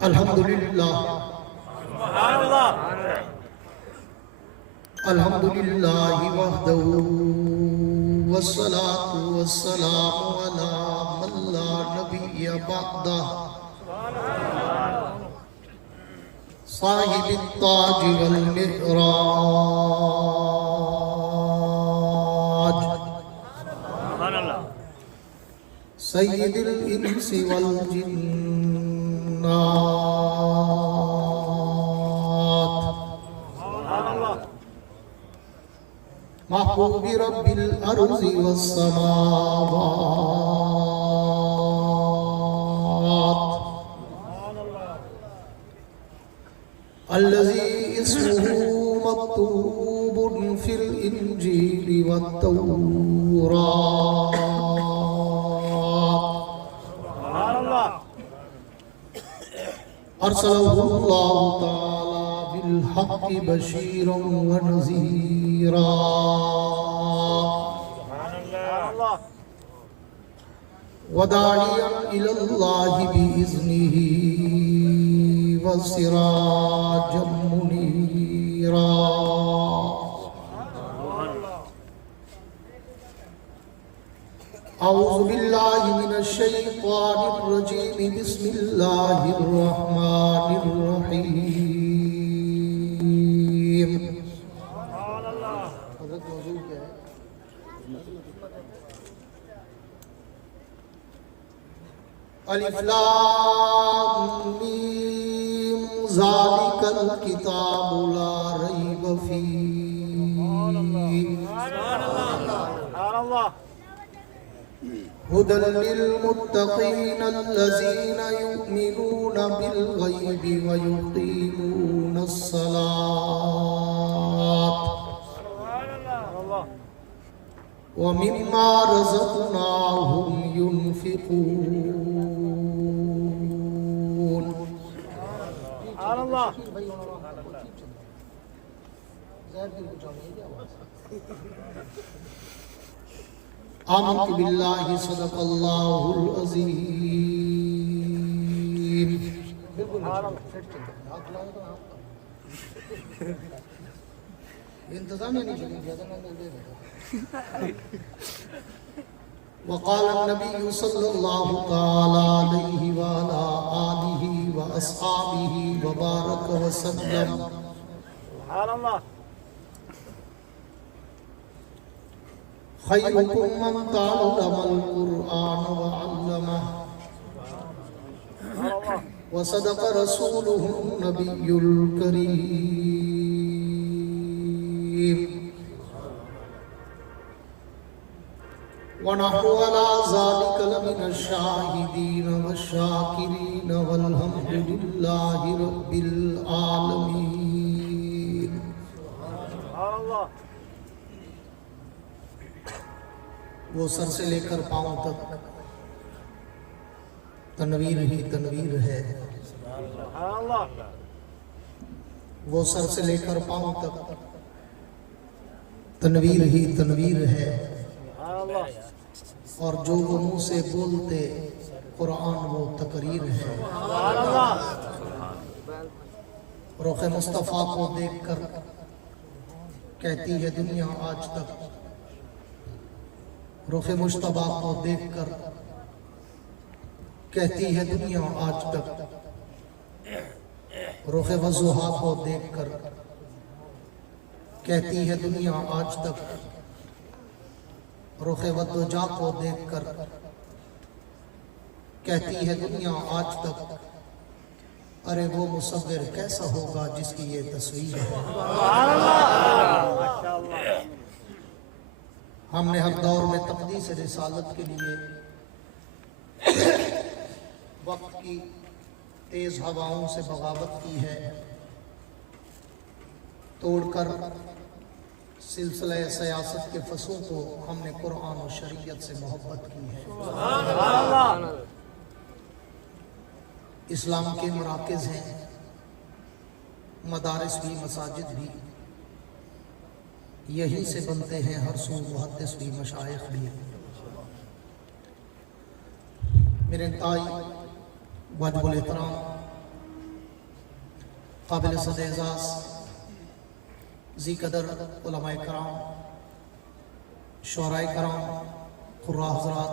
الحمدللہ الحمدللہ وحدہ والصلاة والسلام علی من لا نبی بعدہ صاحب التاج والمعراج سید الانس والجنات محبوب رب الارض والسماوات الذي اسمه مكتوب في الانجيل والتوراة ارسله الله تعالى بالحق بشيرا ونذيرا وداعيا الى الله باذنه وسراجا منيرا اعوذ باللہ من الشیطان الرجیم بسم اللہ الرحمن الرحیم حضرت موضوع کیا ہے؟ الف لام میم ذالک الکتاب لا ریب فیہ هدى للمتقين الذين يؤمنون بالغيب ويقيمون الصلاة ومما رزقناهم ينفقون آمنت باللہ صدق اللہ العظیم وقال النبی صلی اللہ تعالی علیہ وعلا آلہ واصحابہ وبارک وسلم خيركم من تعلم القرآن وعلمه وصدق رسوله النبي الكريم ونحن على ذلك لمن الشاهدين والشاكرين والحمد لله رب العالمين. وہ سر سے لے کر پاؤں تک تنویر ہی تنویر ہے. وہ سر سے لے کر پاؤں تک تنویر ہی تنویر ہے. اور جو وہ منہ سے بولتے قرآن وہ تقریر ہے. رخ مصطفیٰ کو دیکھ کر کہتی ہے دنیا آج تک، رخ مجتبیٰ کو دیکھ کر کہتی ہے دنیا آج تک، رخ وضحیٰ کو دیکھ کر کہتی ہے دنیا آج تک، رخ ودجا کو دیکھ کر کہتی ہے دنیا آج تک، ارے وہ مصور کیسا ہوگا جس کی یہ تصویر ہے. ہم نے ہر دور میں تقدیس رسالت کے لیے وقت کی تیز ہواؤں سے بغاوت کی ہے، توڑ کر سلسلہ سیاست کے فصوں کو ہم نے قرآن و شریعت سے محبت کی ہے. اسلام کے مراکز ہیں، مدارس بھی مساجد بھی، यहीं से बनते हैं हर सू मुहद्दिस भी मशाइख भी। मेरे इंतहाई वाजिबुल एहतराम काबिल सद एजाज़ ज़ी कदर उलमाए कराम, शुअराए कराम, खुर्रा हज़रात,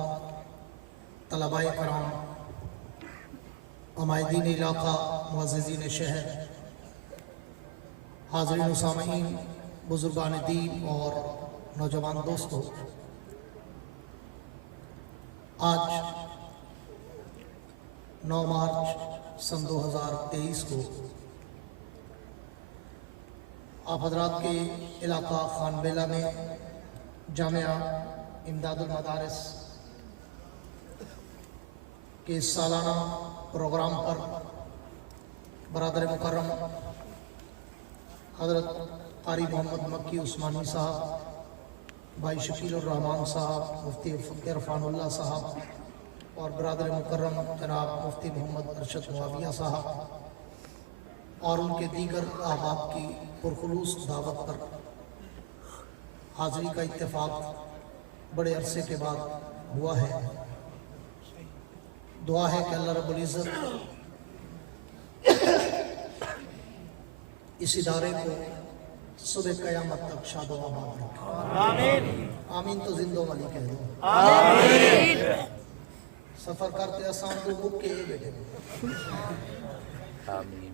तलबाए कराम, अमायदीन इलाका, मुअज़्ज़िज़ीन शहर, हाज़रीन व सामईन, बुज़ुर्गान दीन और नौजवान दोस्तों, आज 9 मार्च सन 2023 को आप हज़रात के इलाका खानबेला में जामिया इमदादुल मदारिस के सालाना प्रोग्राम पर बरादर मुकर्रम हज़रत क़ारी मोहम्मद मक्की उस्मानी साहब, भाई शकील रहमान साहब, मुफ्ती इरफानुल्लाह साहब और बरादर मुकर्रम जनाब मुफ्ती मोहम्मद अरशद मुआविया साहब और उनके दीगर अहबाब की पुरखुलूस दावत पर हाज़री का इत्तेफाक बड़े अरसे के बाद हुआ है। दुआ है कि अल्लाह रब्बुल इज़्ज़त इस इदारे को सुबह क़यामत तक शाद व आबाद रखे। आमीन। आमीन तो जिंदों वाली कह दो। आमीन। सफर करते आसान तो बुक के बेटे। आमीन।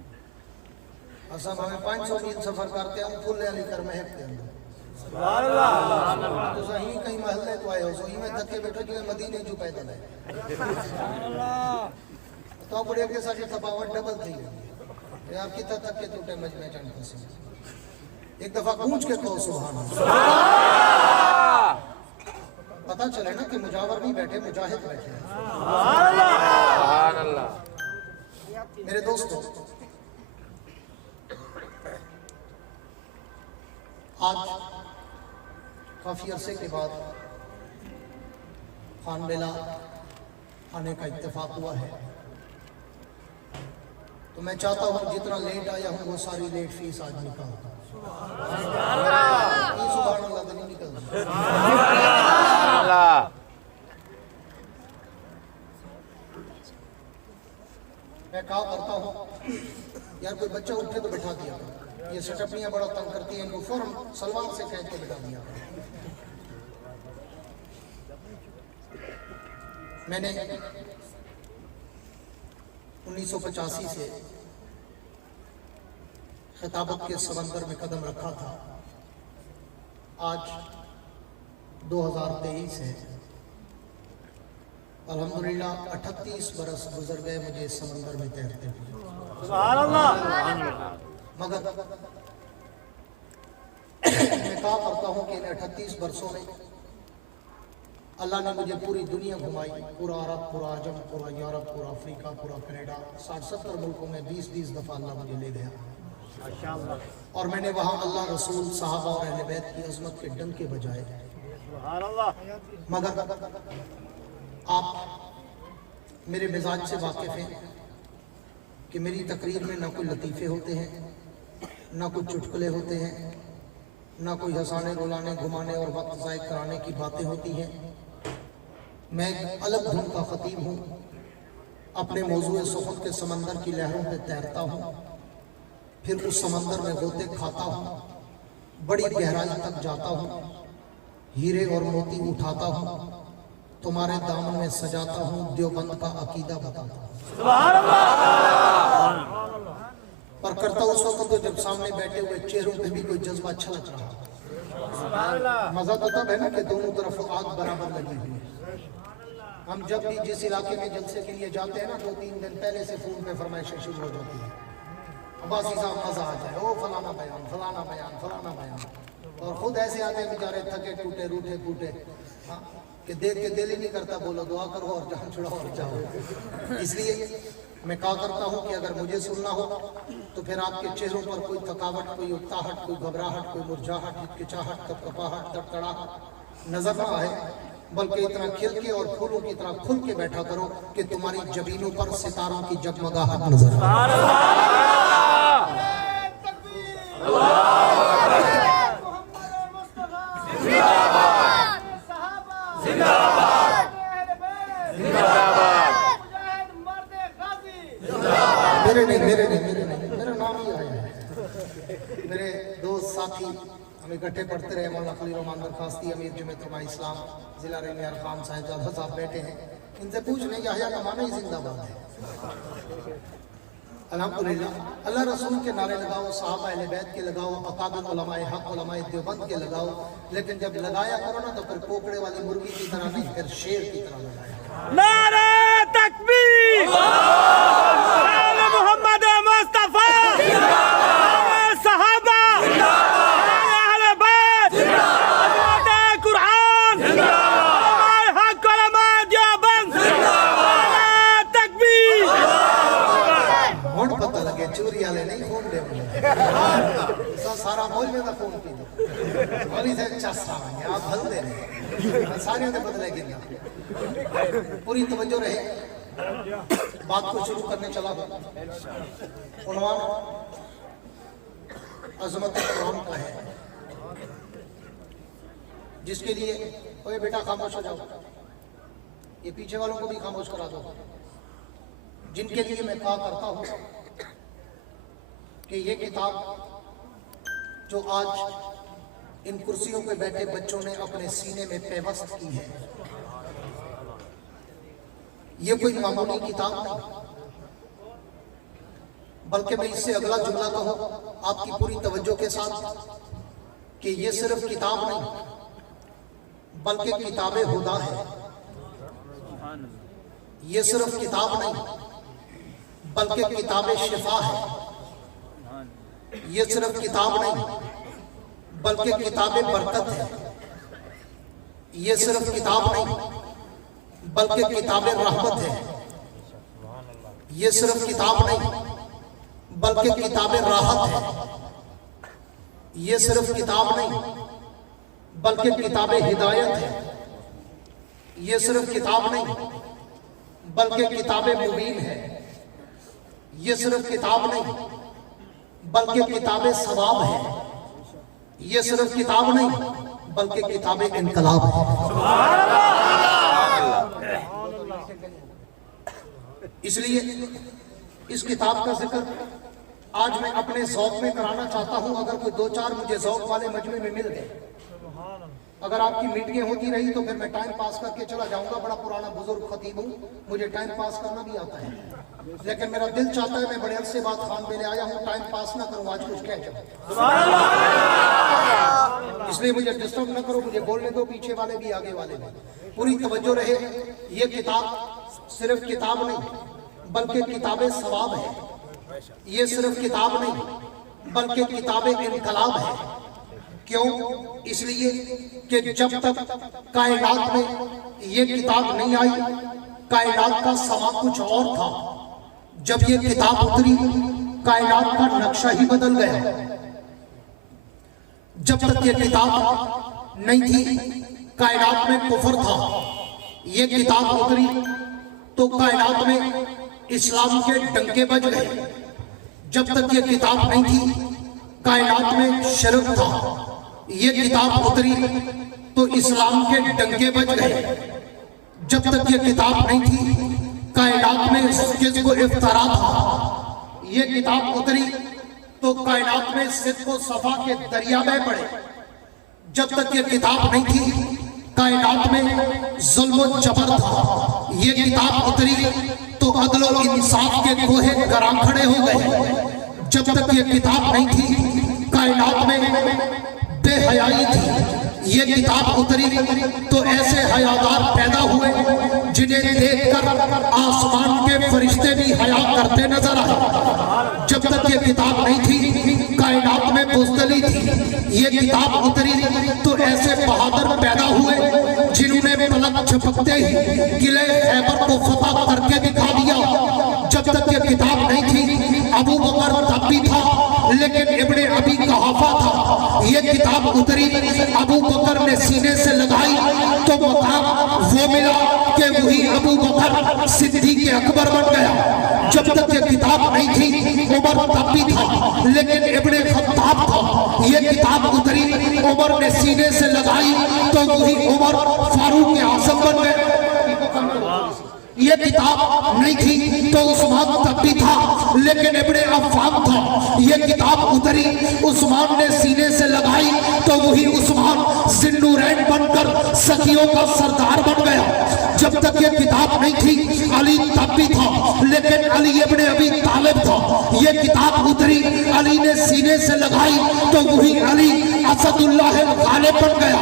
असां हमें 500 मील सफर करते हम फुले अली कर महक के अंदर। सुभान अल्लाह। तो सही कई महल्ले तो आए हो सो में धक्के बैठो जो मदीने जो पैदल है। सुभान अल्लाह। तो बड़े के साथ थकावट डबल थी है। आप कितना तक के टूटे मजमे जानते से एक दफा गूंज के कहो सुभान अल्लाह। पता चले ना कि मुजावर नहीं बैठे, मुजाहिद बैठे हैं। सुभान अल्लाह। मेरे दोस्तों, आज काफी अरसे के बाद खानबेला आने का इत्तेफाक हुआ है, तो मैं चाहता हूँ जितना लेट आया हूँ वो सारी लेट फीस आज निकाल दूँ। सुभान अल्लाह तो नहीं निकल। मैं कहा करता हूँ यार कोई बच्चा उठे तो बैठा दिया, ये सेटअपियाँ बड़ा तंग करती हैं, इनको फौरन सलमान से कह के बैठा दिया। मैंने 1985 से खिताबत के समंदर में कदम रखा था। आज 2023 है। अल्हम्दुलिल्लाह 38 बरस गुजर गए मुझे इस समंदर में तैरते हुए। सुभान अल्लाह। मगर मैं कहा करता हूँ कि इन 38 बरसों में अल्लाह ने मुझे पूरी दुनिया घुमाई, पूरा अरब, पूरा अजम, पूरा यूरोप, पूरा अफ्रीका, पूरा कनाडा, 60-70 मुल्कों में 20-20 दफ़ा अल्लाह मुझे ले गया। और मैंने वहाँ अल्लाह रसूल साहबा और अहले बैत की अज़मत के डंके बजाए। मगर आप मेरे मिजाज से वाकिफ़ हैं कि मेरी तकरीर में ना कोई लतीफ़े होते हैं, ना कोई चुटकुले होते हैं, ना कोई हंसाने रुलाने घुमाने और वक्त ज़ाय कराने की बातें होती हैं। मैं एक अलग धुन का ख़तीब हूँ, अपने मौज़ूए सुख़ुत के समंदर की लहरों पे तैरता हूँ, फिर उस समंदर में गोते खाता हूँ, बड़ी गहराई तक जाता हूँ, हीरे और मोती उठाता हूँ, तुम्हारे दामन में सजाता हूँ, देवबंद का अकीदा बताता हूँ। पर करता उस वक्त तो जब सामने बैठे हुए चेहरों पे भी कोई जज्बा छलक रहा। मजा तो तब है ना कि दोनों तरफ आग बराबर लगी हुई है। हम जब भी जिस इलाके में जलसे के लिए जाते हैं ना, 2-3 दिन पहले से फोन पे फरमाइशें शुरू हो जाती है, अब्बासी साहब मजा आ जाए, ओ फलाना बयान, फलाना बयान, फलाना बयान। और खुद ऐसे आते हैं बेचारे थके टूटे रूठे फूटे कि देख के दिल ही नहीं करता बोलो दुआ करो और जान छुड़ाओ और जाओ। इसलिए मैं कहा करता हूँ कि अगर मुझे सुनना हो तो फिर आपके चेहरों पर कोई थकावट, कोई उकताहट, कोई घबराहट, कोई मुरझाहट, हिचकिचाहट, कपकपाहट, तड़तड़ाहट नजर ना आए, बल्कि इतना खिल के और फूलों की तरह खुल के बैठा करो कि तुम्हारी जबीनों पर सितारों की जगमगाहट नजर आए। मेरे नहीं, मेरा नाम ही आया है। मेरे दोस्त साथी हम इकट्ठे पढ़ते रहे, मौलाना खलील रहमान दरखास्ती, अमीर जमीयत उलमा इस्लाम जिला रेमियार खान साहिबजादा साहब बैठे हैं, इनसे पूछ लें कि हया का माना ही जिंदाबाद है। अल्हम्दुलिल्लाह, अल्लाह रसूल के नारे लगाओ, सहाबा अहले बैत के लगाओ, अकाबिर उलमाए हक उलमाए देवबंद के लगाओ, लेकिन जब लगाया करो ना तो फिर पोकड़े वाली मुर्गी की तरह नहीं, फिर शेर की तरह लगाया। नारे तकबीर, आले मोहम्मद मुस्तफा, आले सहाबा, आले अहले बैत, उलमाए कुरान, उलमाए हक उलमाए देवबंद, नारे तकबीर। ਹੁਣ ਪਤਾ ਲੱਗੇ ਚੋਰੀ ਵਾਲੇ ਨਹੀਂ ਫੋਨ ਦੇ ਸਾਰਾ ਮੌਲਵੀ ਦਾ ਫੋਨ ਪੀ ਦੋ ਮੌਲਵੀ ਸੇ ਚਾਸਾ ਆ ਭਲਦੇ ਨੇ ਸਾਰਿਆਂ ਦੇ ਬਦਲੇ ਗਿੰਦਾ पूरी तवज्जो रहे। बात को शुरू करने चला उन्वान अजमत कुरान का है, जिसके लिए ओए बेटा खामोश हो जाओ, ये पीछे वालों को भी खामोश करा दो, जिनके लिए मैं कहा करता हूं कि ये किताब जो आज इन कुर्सियों पे बैठे बच्चों ने अपने सीने में पेवस्त की है, ये कोई मामूली किताब नहीं, बल्कि मैं इससे अगला जुमला कहूं आपकी पूरी तवज्जो के साथ कि ये सिर्फ किताब नहीं बल्कि किताबे हुदा है। ये सिर्फ किताब नहीं बल्कि किताबे शिफा है। ये सिर्फ किताब नहीं बल्कि किताबे बरकत है। ये सिर्फ किताब नहीं बल्कि किताब रहमत है। ये सिर्फ किताब नहीं बल्कि किताब राहत है। ये सिर्फ किताब नहीं बल्कि किताब हिदायत है। ये सिर्फ किताब नहीं बल्कि किताब मुबीन है। ये सिर्फ किताब नहीं बल्कि किताब सवाब है। ये सिर्फ किताब नहीं बल्कि किताब इनकलाब है। इसलिए इस किताब का जिक्र आज मैं अपने ज़ौक़ में कराना चाहता हूं। अगर कोई दो चार मुझे ज़ौक़ वाले मजमे में मिल गए, अगर आपकी मीटिंगें होती रही तो फिर मैं टाइम पास करके चला जाऊंगा। बड़ा पुराना बुजुर्ग खतीब हूं, मुझे टाइम पास करना भी आता है, लेकिन मेरा दिल चाहता है मैं बड़े अरसे बाद खान में आया हूं, टाइम पास ना करूं, आज कुछ कह जाऊं, इसलिए मुझे डिस्टर्ब ना करो, मुझे बोलने दो, पीछे वाले भी आगे वाले भी। पूरी तवज्जो रहे। ये किताब सिर्फ किताब नहीं बल्कि किताबे सवाब है। ये सिर्फ किताब नहीं बल्कि किताबे इनकलाब है। क्यों? इसलिए कि जब तक कायनात में ये किताब नहीं आई, कायनात का समा कुछ और था। जब ये किताब उतरी, कायनात का नक्शा ही बदल गया। जब तक ये किताब नहीं थी, कायनात में कुफर था। ये किताब उतरी तो कायनात में इस्लाम के डंके बज गए। जब तक ये किताब नहीं थी, कायनात में शिरक था। ये किताब उतरी तो इस्लाम के डंके बज गए। जब तक ये किताब नहीं थी, कायनात में किस्म इफ्तरा था। ये किताब उतरी तो कायनात में सिद्क व सफा के दरिया बह पड़े। जब तक ये किताब नहीं थी, कायनात में जुल्म व जबर था। ये किताब उतरी तो अदल व इंसाफ के कोहे गरां खड़े हो गए। जब तक ये किताब नहीं थी, कायनात में बेहयाई थी। ये किताब उतरी तो ऐसे हयादार पैदा हुए जिन्हें देखकर आसमान के फरिश्ते भी हया करते नजर आए। जब तक ये किताब नहीं थी, कायनात में बुज़दली थी। ये किताब उतरी तो ऐसे बहादुर पैदा हुए जिन्होंने पलक झपकते ही किले खैबर को फतह करके दिखा दिया। जब तक ये किताब नहीं थी, अबू बकर तब भी था लेकिन इब्ने अबी कहाफा था। ये किताब उतरी, अबू बकर ने सीने से लगाई तो मकाम वो मिला कि वही अबू बकर सिद्दीक़ अकबर बन गया। जब तक ये किताब नहीं थी, उमर तब भी था लेकिन इब्ने खत्ताब था। ये किताब उतरी, उमर ने सीने से लगाई तो वही उमर फारूक आज़म बन गए। ये किताब नहीं थी तो उस्मान तब भी था, लेकिन इब्ने अफ़्फ़ान था। ये किताब उतरी, उस्मान ने सीने से लगाई तो वही उस्मान ज़िन्नूरैन बनकर सखियों का सरदार बन गया। जब तक ये किताब नहीं थी अली तब भी था, लेकिन अली इब्ने अबी तालिब था। ये किताब उतरी, अली ने सीने से लगाई तो वही अली असदुल्लाह गालिब बन गया।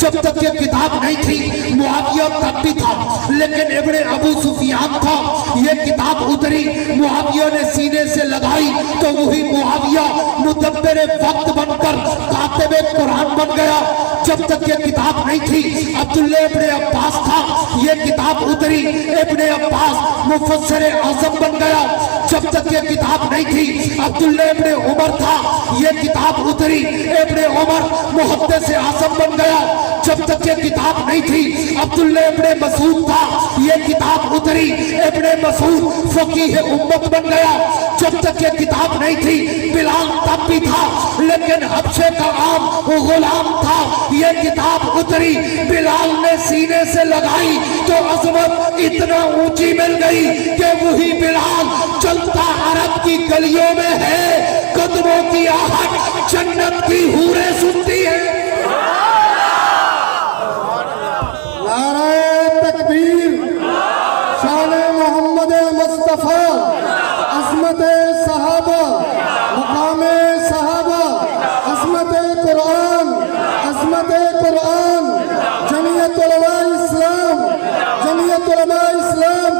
जब तक ये किताब नहीं थी मुआविया तब भी था, लेकिन इब्ने अबू सुफियान था। ये किताब उतरी, मुआविया ने सीने से लगाई तो वही मुआविया मुदब्बिर वक्त बनकर कातिबे कुरान बन गया। जब तक ये किताब नहीं थी अब्दुल्ला इब्ने अब्बास था। ये किताब उतरी, इब्ने अब्बास मुफस्सिर आज़म बन गया। जब तक ये किताब नहीं थी अब्दुल्ला इब्ने उमर था। ये किताब उतरी, इब्ने उमर मुहद्दिस आज़म बन गया। जब तक ये किताब नहीं थी अब्दुल्ला इब्ने मसूद था। ये किताब उतरी, इब्ने मसूद फकीह उम्मत बन गया। जब तक ये किताब नहीं थी बिलाल तब भी था, लेकिन हबशे का आम गुलाम था। ये किताब उतरी, बिलाल ने सीने से लगाई तो अजमत इतना ऊंची मिल गई कि वही बिलाल चलता अरब की गलियों में है, कदमों की आहट जन्नत की हूरें सुनती है। नारे तकबीर, शान मोहम्मद मुस्तफा, अज़मत सहाबा, मकाम सहाबा, अज़मत कुरान, अज़मत कुरान, जमीयत उलमा इस्लाम, जमीयत उलमा इस्लाम,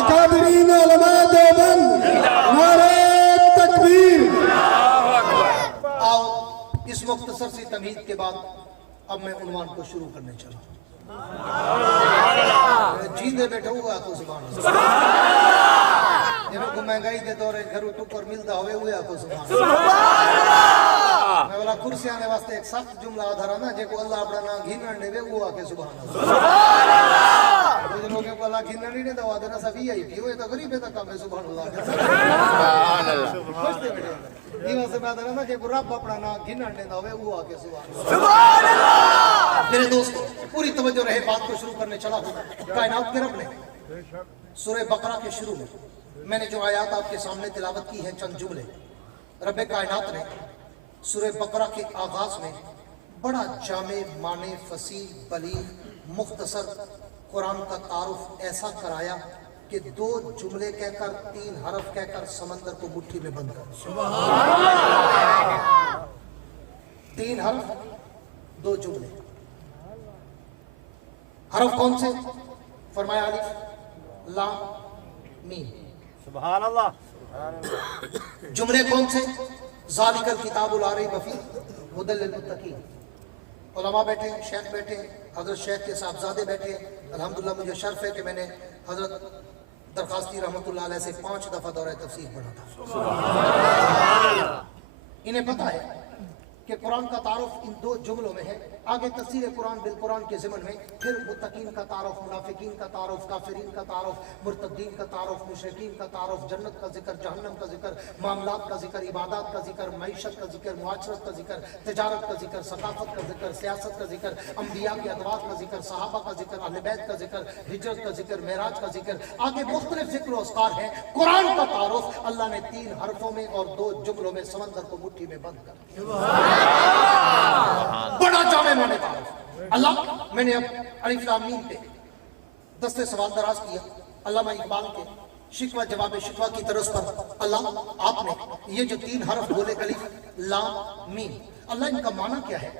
अकाबिरीन उलमा देवबंद, नारे तकबीर। आओ इस मुख्तसर सी तमहीद के बाद अब मैं उन्वान को शुरू करने चला। जींदे बैठे हुआ तो सुभान अल्लाह, जिनको महंगाई के दौरे घर टुकर मिलता हुए हुआ को सुभान अल्लाह। मैं वाला कुर्सी आने वास्ते एक सख्त जुमला आधारा ना जेको अल्लाह अपना ना घिनन देवे हुआ के सुभान अल्लाह। जो लोग को अल्लाह घिनन नहीं देता वादे ना सब वीआईपी हुए तो गरीब है तो कम है सुभान अल्लाह सुभान अल्लाह। खुश थे बेटे ये वास्ते मैं आधारा ना जेको रब अपना ना घिनन देता हुए हुआ के सुभान अल्लाह। मेरे दोस्तों पूरी तवज्जो रहे, बात को शुरू करने चला हूँ। कायनात के रब ने सूरह बकरा के शुरू में मैंने जो आयत आपके सामने तिलावत की है, चंद जुमले रब कायनात ने सूरह बकरा के आगाज में बड़ा जामे माने फसीह बलीग मुख्तसर कुरान का तारुफ ऐसा कराया कि दो जुमले कहकर तीन हरफ कहकर समंदर को मुट्ठी में बंद कर। तीन हरफ दो जुमले। हरफ कौन से? फरमाया अलिफ लाम मीम। सुभान अल्लाह। जुमले कौन से? ज़ालिकल किताबु ला रैब फीह हुदल लिल मुत्तकीन। उलमा बैठे, शेख बैठे, हजरत शेख के साहबजादे बैठे। अल्हम्दुलिल्लाह मुझे शर्फ है कि मैंने हजरत दरखास्ती रहमतुल्लाह अलैह से 5 दफा दौरे तफसीर पढ़ा था। इन्हें पता है कि कुरान का तारुफ इन दो जुमलों में है। आगे तफसीर कुरान बिल कुरान के ज़िमन में फिर मुत्तकीन का तारुफ, मुनाफिकीन का तारुफ, काफिरीन का तारुफ, मुर्तद्दीन का तारुफ, मुशरिकीन का तारुफ, जन्नत का जिक्र, जहन्नम का जिक्र, मामलात का जिक्र, इबादत का जिक्र, मईशत का जिक्र, मुआशरत का जिक्र, तिजारत का जिक्र, सकाफत का जिक्र, सियासत का जिक्र, अंबिया के अदवार का जिक्र, सहाबा का जिक्र, अहले बैत का जिक्र, हिजरत का जिक्र, मेराज का जिक्र। आगे मुख्तलिफ जिक्र और अस्कार है। कुरान का तारुफ अल्लाह ने 3 हरफों में और 2 जुमलों में समंदर को मुट्ठी में बंद कर बड़ा जामे माने तारुफ। अल्लाह मैंने अब अलिफ लाम मीम पे दस्ते सवाल दराज किया अल्लामा इकबाल के शिकवा जवाब शिकवा की तरस पर। अल्लाह आपने ये जो 3 हरफ बोले अलिफ लाम मीम, अल्लाह इनका माना क्या है,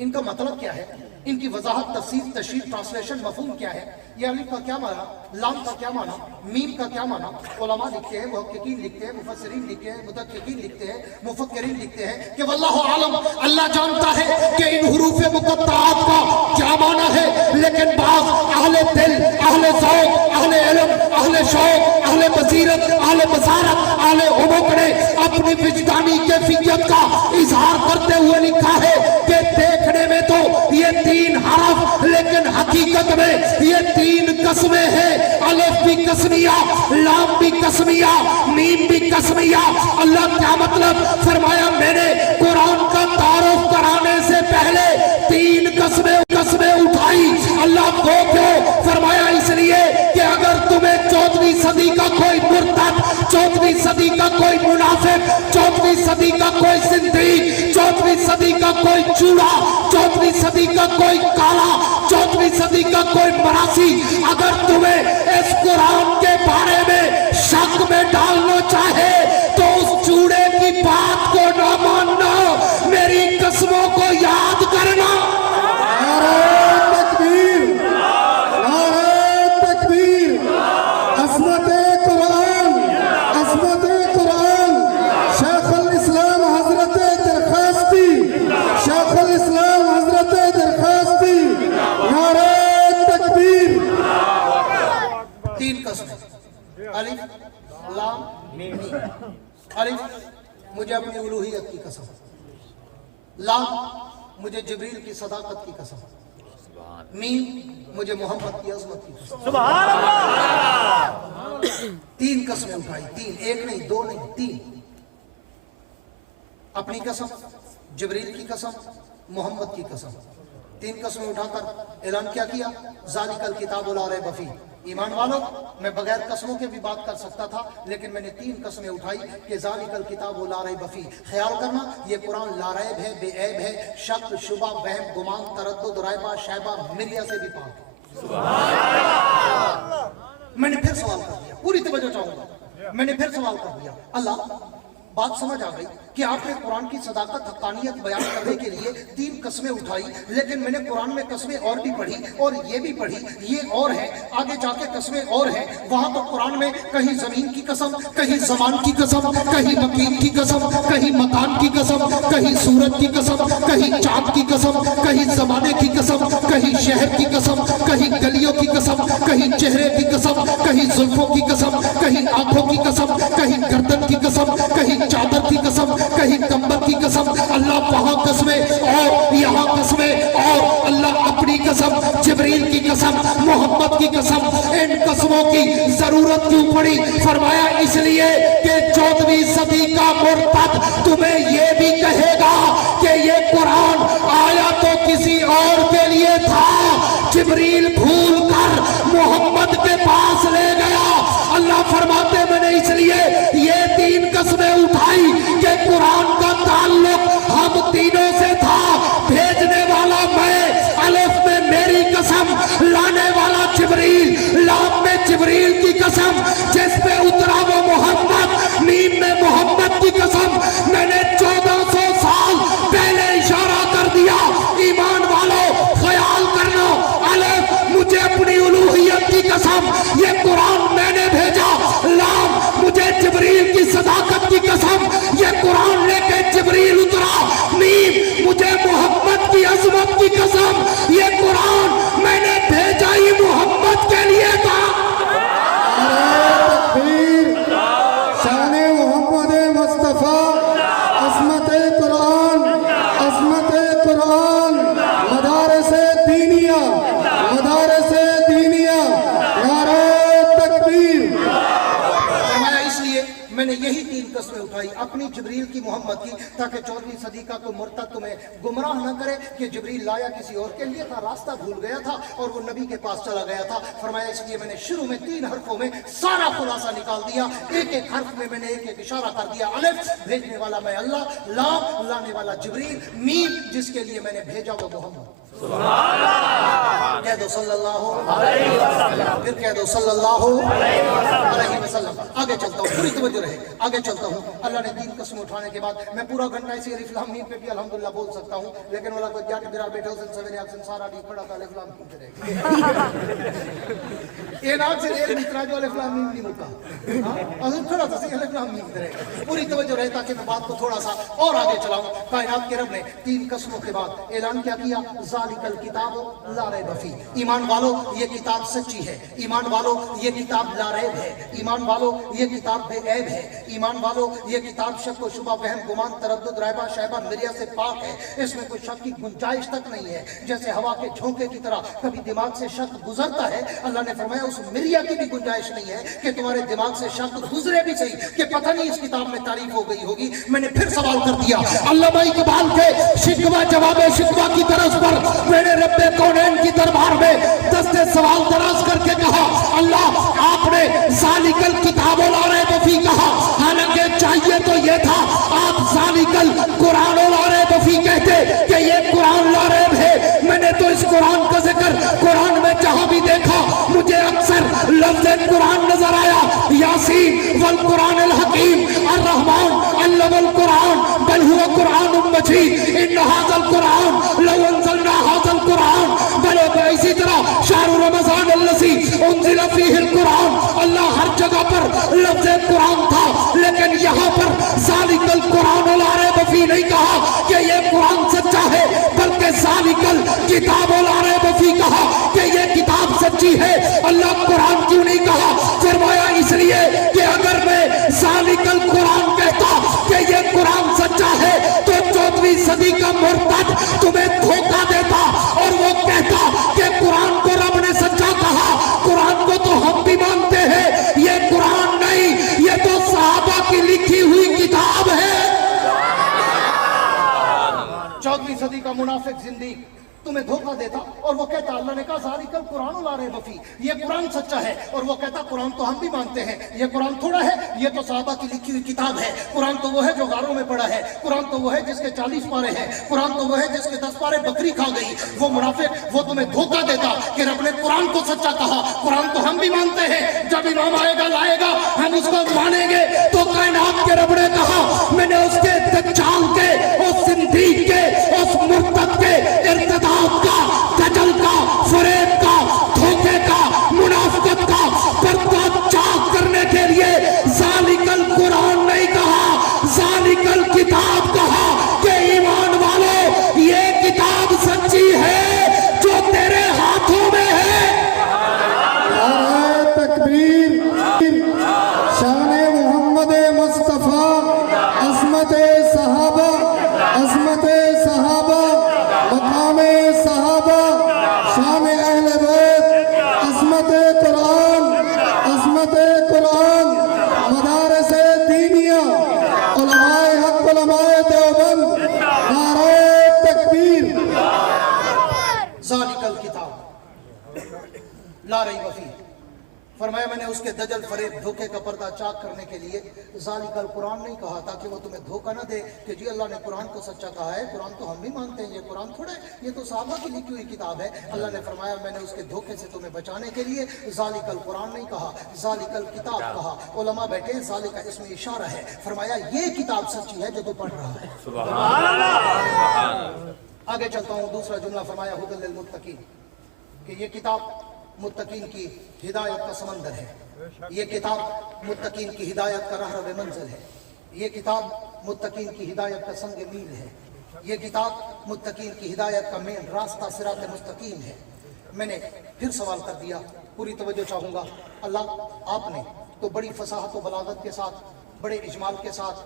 इनका मतलब क्या है, इनकी वजाहत तफसीर तशरीह ट्रांसलेशन मफहूम क्या है, ये अलिफ का क्या माना, लाम का क्या माना, मीम का क्या माना। उलमा लिखते हैं, मुहक्किकीन लिखते हैं, मुफस्सिरीन लिखते हैं, मुदक्किकीन लिखते हैं, मुफक्किरीन लिखते हैं कि वल्लाहु आलम, अल्लाह जानता है कि इन हुरूफ मुक़त्तआत का क्या माना है। लेकिन बाज़ अहले दिल, अहले ज़ौक़, अहले इल्म, अहले शौक़, अहले बसीरत, अहले बसारत, अहले उमूक ने अपनी विजदानी कैफियत का इजहार करते हुए लिखा है कि देखने में तो ये 3 हरफ, लेकिन हकीकत में ये 3 कस्में हैं। अलिफ भी कसमिया, लाम भी कसमिया, मीम भी कसमिया। अल्लाह क्या मतलब? फरमाया मैंने कुरान का तारुफ कराने से पहले 3 कस्में उठाई। अल्लाह को क्यों? फरमाया इसलिए कि अगर तुम्हें सदी का कोई मुर्तद, 14वीं सदी का कोई मुनाफिक, 14वीं सदी का कोई जिंदगी, 14वीं सदी का कोई चूड़ा, 14वीं सदी का कोई काला, 14वीं सदी का कोई मरासी, अगर तुम्हें इस कुरान के बारे में शक में डालना चाहे तो उस चूड़े की बात को न मानना, मेरी कसमों को याद करना। नारे तकबीर, नारे तकबीर, अज़मते कुरान, अज़मते कुरान। शेखुल इस्लाम हजरत दरखास्ती, शेखुल इस्लाम हजरत दरखास्ती, नारे तकबीर। 3 कसमें, अलिफ लाम मीम। अलिफ मुझे अपनी उलूहियत की कसम, लाम मुझे जिब्रील की सदाकत की कसम, मीम मुझे मोहम्मद की अजमत की कसम। सुभान अल्लाह। 3 कसमें उठाई, 3, 1 नहीं, 2 नहीं, 3। अपनी कसम, जिब्रील की कसम, मोहम्मद की कसम। 3 कसमें उठाकर ऐलान क्या किया? ज़ालिकल किताबु ला रैब फीह। ईमान वालों, मैं बगैर कसमों के भी बात कर सकता था, लेकिन मैंने 3 कसमें उठाई कि ज़ालिकल किताबु ला रैब फीह। ख्याल करना, ये कुरान ला रैब है, बेऐब है, शक, शुबा, वहम, गुमान, तरद्दुद, रायबा, शैबा, मिर्या से भी पाक है। मैंने फिर सवाल कर दिया, पूरी तवज्जो चाहूंगा। मैंने फिर सवाल कर दिया, अल्लाह बात समझ आ गई कि आपने कुरान की सदाकत, हक्कानियत बयान करने के लिए 3 कसमें उठाई, लेकिन मैंने कुरान में कसमें और भी पढ़ी और ये भी पढ़ी, ये और है, आगे जाके कसमें और हैं। वहां तो कुरान में कहीं जमीन की कसम, कहीं जमान की कसम, कहीं मकीन की कसम, कहीं मकान की कसम, कहीं सूरज की कसम, कहीं चांद की कसम, कहीं जमाने की कसम, कहीं शहर की कसम, कहीं गलियों की कसम, कहीं चेहरे की कसम, कहीं जुल्फों की कसम, कहीं आंखों की कसम, कहीं गर्दन की कसम, कहीं चादर की कसम, कहीं कंबल की कसम। अल्लाह वहां कसमें और यहाँ कसमें, और अल्लाह अपनी कसम, जिब्रील की कसम, मोहम्मद की कसम। इन कसमों की जरूरत क्यों पड़ी? फरमाया इसलिए कि 14वीं सदी का मुर्तद तुम्हें ये भी कहेगा कि ये कुरान आया तो किसी और के लिए था, जिब्रील भूल कर मोहम्मद के पास ले गया। अल्लाह फरमाते मैंने इसलिए ये 3 कसमें उठाई कि कुरान का ताल्लुक हम तीनों से था। भेजने वाला मैं, अलिफ में मेरी कसम, लाने वाला जिब्रील, लाम में जिब्रील की कसम, जिस पे उतरा वो मोहम्मद, मीम में मोहम्मद की कसम। मैंने 1400 साल पहले इशारा कर दिया। ईमान वालों, ख्याल करना, अलिफ मुझे अपनी उलूहियत की कसम, ये कुरान मैंने भेजा। लाम मुझे जिब्रील की सदाकत की कसम, ये कुरान लेके जिब्रील उतरा। मीम मुझे मोहम्मद की अजमत की कसम, ये कुरान मैंने भेजा ही मोहम्मद के लिए था। तकबीर, शाने मोहम्मद मुस्तफा, अज़मते कुरान, अज़मते कुरान, मदारसे दीनिया, मदारसे दीनिया, नारे तकबीर। फरमाया इसलिए मैंने यही 3 कसमें उठाई, अपनी, जिब्रील की, मोहम्मद की, ताकि 14वीं सदी का कोई मुर्तद तुम्हें गुमराह न करे कि जिब्रील लाया किसी और के लिए था, रास्ता भूल गया था और वो नबी के पास चला गया था। फरमाया इसलिए मैंने शुरू में 3 हरफों में सारा खुलासा निकाल दिया। एक हर्फ में मैंने एक इशारा कर दिया। अलिफ भेजने वाला मैं अल्लाह, लाम लाने वाला जिब्रील, मीम जिसके लिए मैंने भेजा वो मोहम्मद। कह दो सल्लल्लाहु अलैहि वसल्लम, फिर कह दो सल्लल्लाहु अलैहि वसल्लम। आगे चलता हूँ, पूरी तवज्जो रहे, आगे चलता हूँ। अल्लाह ने 3 कसमें उठाने के बाद मैं पूरा घंटा इसी अलिफ लाम मीम पे भी अल्हम्दुलिल्लाह बोल सकता हूँ, लेकिन वाला को जाके बिरा बैठे उस सवेरे आप संसार आदि पड़ा था अलिफ लाम मीम ये नाम से एक मित्रा जो अलिफ लाम मीम नहीं मुका, हां थोड़ा सा सी अलिफ लाम मीम करेगा। पूरी तवज्जो रहे ताकि मैं बात को थोड़ा सा और आगे चलाऊं। कायनात के रब ने 3 कसमों के बाद ऐलान क्या किया? ज़ालिकल किताबु ला रैब फीह। ईमान वालों, ये किताब सच्ची है। ईमान वालों, ये किताब ला रैब है। ईमान वालों, ये किताब बेऐब है। ईमान वालों, ये किताब शक व शुबा, वहम, गुमान, तरद्दुद, रायबा, शैबा, मिर्या से पाक है। इसमें कोई शक की गुंजाइश तक नहीं है। जैसे हवा के झोंके की तरह कभी दिमाग से शक गुजरता है, अल्लाह ने फरमाया उस मिर्या की भी गुंजाइश नहीं है कि तुम्हारे दिमाग से शक गुजरे भी सही कि पता नहीं इस किताब में तारीफ हो गई होगी। मैंने फिर सवाल कर दिया। अल्लामा इकबाल के शिकवा जवाब शिकवा की तरफ पर मैंने रब्बे कौनैन की दरबार में दस्ते सवाल दराज करके कहा, अल्लाह आपने ज़ालिकल किताबुल ला रैब फी कहा, हालांकि चाहिए तो ये था आप ज़ालिकल कुरानुल ला रैब फी कहते कि ये कुरान ला रैब है। मैंने तो इस कुरान का जिक्र कुरान में जहां भी देखा मुझे अक्सर लफ्ज़ कुरान नजर आया, यासीन वल कुरान अल हकीम अर रहमान अल्लमल कुरान बल हुवा कुरानुम मजीद इन हाज़ल कुरान लौ अंज़लना हाज़ल कुरान बल। इसी तरह शाहरु रमज़ान अल्लज़ी उन्ज़िला फ़ीहिल कुरान, अल्लाह हर जगह पर लफ्ज़ कुरान था, लेकिन यहाँ पर ज़ालिकल कुरान ला रैब फी नहीं कहा कि ये कुरान सच्चा है, बल्कि ज़ालिकल किताबुल ला रैब फी कहा कि ये किताब सच्ची है। अल्लाह कुरान क्यों नहीं कहा? फरमाया इसलिए कि अगर मैं ज़ालिकल कुरान कहता कि ये कुरान सच्चा है तो 14वीं सदी का मुर्तद तुम्हें धोखा देता और वो कहता कि कुरान को रब ने सच्चा कहा, कुरान को तो हम भी मानते हैं, ये कुरान नहीं, ये तो सहाबा की लिखी हुई किताब है। 14वीं सदी का मुनाफिक जिंदगी तुम्हें धोखा देता और वो कहता, अल्लाह ने कहा ज़ालिकल कुरान ला रैब फी, ये कुरान सच्चा है, और वो कहता कुरान तो हम भी मानते हैं, ये कुरान थोड़ा है, ये तो सहाबा की लिखी हुई किताब है। कुरान तो वो है जो गारों में पड़ा है, कुरान तो वो है जिसके 40 पारे हैं, कुरान तो वो है जिसके 10 पारे बकरी खा गई। वो मुनाफिक वो तुम्हें धोखा देता कि रब ने कुरान को सच्चा कहा, कुरान तो हम भी मानते हैं, जब इमाम आएगा लाएगा हम उसको मानेंगे। तो कायनात के रब ने कहा मैंने उसके दज्जाल के, उस सिंदीक के, उस मुर्तद के, इर्तिदाद का, दजल का, फरेब का, धोखे का, मुनाफिकत का पर्दा चाक करने के लिए ज़ालिकल कुरान नहीं कहा, ज़ालिकल किताब कहा कि ईमान वालों ये किताब सच्ची है जो तेरे हाथों में है। नारे तकबीर, शान मोहम्मद मुस्तफा, अज़मत सहाबा, अज़मत सहाबा, मकाम सहाबा, शान अहले बैत, अज़मत कुरान, अज़मत कुरान, मदारस दीनिया, उलमाए हक, उलमाए देवबंद, नारे तकबीर। ज़ालिकल किताब ला रैब फी, फरमाया मैंने उसके दजल फरेब धोखे का पर्दा चाक करने के लिए ज़ालिकल कुरान नहीं कहा, ताकि वो तुम्हें धोखा ना दे कि जी अल्लाह ने कुरान को सच्चा कहा है, कुरान तो हम भी मानते हैं, ये कुरान थोड़ा है, ये तो सहाबा की लिखी हुई किताब है। अल्लाह ने फरमाया मैंने उसके धोखे से तुम्हें बचाने के लिए ज़ालिकल कुरान नहीं कहा, ज़ालिकल किताब कहा। उलमा बैठे, ज़ालिका इसमें इशारा है, फरमाया ये किताब सच्ची है जो तू पढ़ रहा है। आगे चलता हूँ, दूसरा जुमला फरमाया हुदल लिल मुत्तकीन, कि ये किताब मुत्तकीन की हिदायत का समंदर है, ये किताब मुत्तकीन की हिदायत का रहरव मंजिल है, ये किताब मुत्तकीन की हिदायत का संग मील है, ये किताब मुत्तकीन की हिदायत का मेन रास्ता सिरात मुस्तकीम है। मैंने फिर सवाल कर दिया, पूरी तवज्जो चाहूँगा। अल्लाह आपने तो बड़ी फसाहत व बलागत के साथ, बड़े इजमाल के साथ,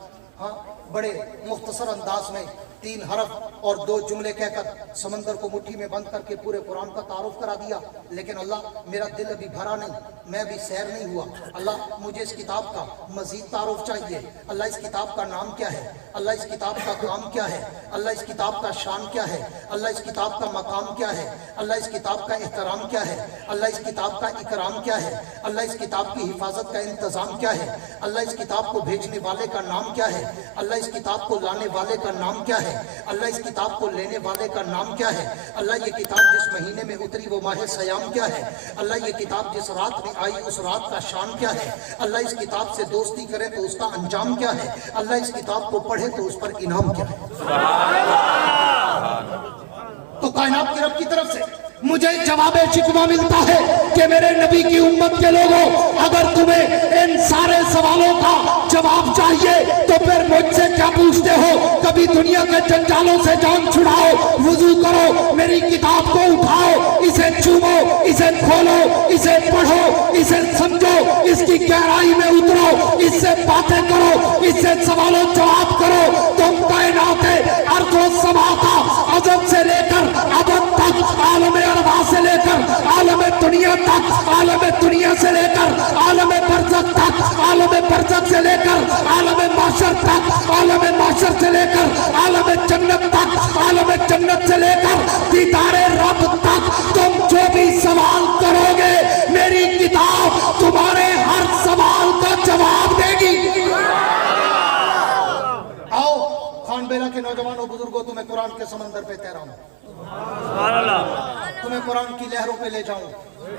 हाँ बड़े मुख्तसर अंदाज में 3 हरफ और 2 जुमले कहकर समंदर को मुट्ठी में बंद करके पूरे कुरान का तारुफ करा दिया। लेकिन अल्लाह मेरा दिल अभी भरा नहीं, मैं अभी सैर नहीं हुआ। अल्लाह मुझे इस किताब का मजीद तारुफ चाहिए। अल्लाह इस किताब का नाम क्या है, अल्लाह इस किताब का काम क्या है, अल्लाह इस किताब का शान क्या है, अल्लाह इस किताब का मकाम क्या है, अल्लाह इस किताब का एहतराम क्या है, अल्लाह इस किताब का इकराम क्या है, अल्लाह इस किताब की हिफाजत का इंतजाम क्या है, अल्लाह इस किताब को भेजने वाले का नाम क्या है, अल्लाह इस किताब को लाने वाले का नाम क्या है, अल्लाह इस किताब को लेने वाले का नाम क्या है, अल्लाह ये किताब जिस महीने में उतरी वो माह सयाम क्या है, अल्लाह ये किताब जिस रात में आई उस रात का शान क्या है, अल्लाह इस किताब से दोस्ती करे तो उसका अंजाम क्या है, अल्लाह इस किताब को पढ़े तो उस पर इनाम क्या है। तो कायनात के रब की तरफ से मुझे जवाब शिकवा मिलता है कि मेरे नबी की उम्मत के लोगों, अगर तुम्हें इन सारे सवालों का जवाब चाहिए तो फिर मुझसे क्या पूछते हो? कभी दुनिया के जंजालों से जान छुड़ाओ, वुजू करो, मेरी किताब को उठाओ, इसे चूमो, इसे खोलो, इसे पढ़ो, इसे समझो, इसकी गहराई में उतरो, इससे बातें करो, इससे सवालों जवाब करो। तुम कायनात अर्ज़ो समा का अजब से लेकर अबद तक, आलम अरवा से लेकर आलम दुनिया तक, आलम दुनिया से लेकर आलम बरज़ख तक, आलम बरज़ख से लेकर आलम माशर तक, आलम माशर से لے کر عالم جنت تک، عالم جنت سے لے کر دیدار رب تک تم جو بھی سوال کرو گے میری کتاب تمہارے ہر سوال کا جواب دے گی۔ آؤ خان بیلا کے نوجوانوں بزرگوں، تمہیں قرآن کے سمندر پہ تیراؤں، تمہیں قرآن کی لہروں پہ لے جاؤں،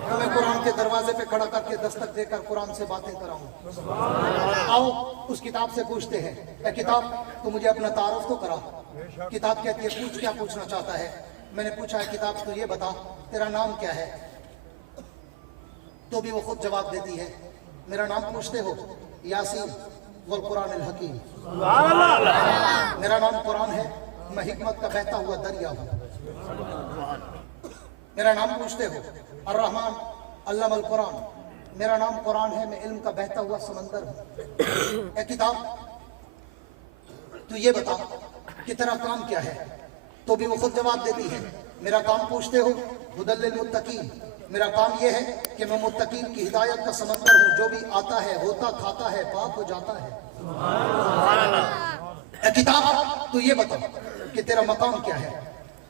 تمہیں قرآن کے دروازے پہ کھڑا کر کے دستک دے کر قرآن سے باتیں کراؤں۔ آؤ اس کتاب سے پوچھتے ہیں، اے کتاب تو مجھے اپنا تعارف تو کرا۔ کتاب کہتی ہے پوچھ، کیا پوچھنا چاہتا ہے؟ میں نے پوچھا ہے کتاب تو یہ بتا تیرا نام کیا ہے؟ تو بھی وہ خود جواب دیتی ہے، میرا نام پوچھتے ہو؟ یاسین والقرآن الحکیم، میرا نام قرآن ہے، میں حکمت کا بہتا ہوا دریا ہوں۔ میرا نام پوچھتے ہو؟ الرحمن علم القرآن، میرا نام قرآن ہے، میں علم کا بہتا ہوا سمندر ہوں۔ اے کتاب تو یہ بتا کہ تیرا کام کیا ہے؟ تو بھی وہ خود جواب دیتی ہے، میرا کام پوچھتے ہو؟ ہدی للمتقین، میرا کام یہ ہے کہ میں متقین کی ہدایت کا سمندر ہوں، جو بھی آتا ہے ہوتا کھاتا ہے پاک ہو جاتا ہے۔ اے کتاب تو یہ بتا کہ تیرا مقام کیا ہے؟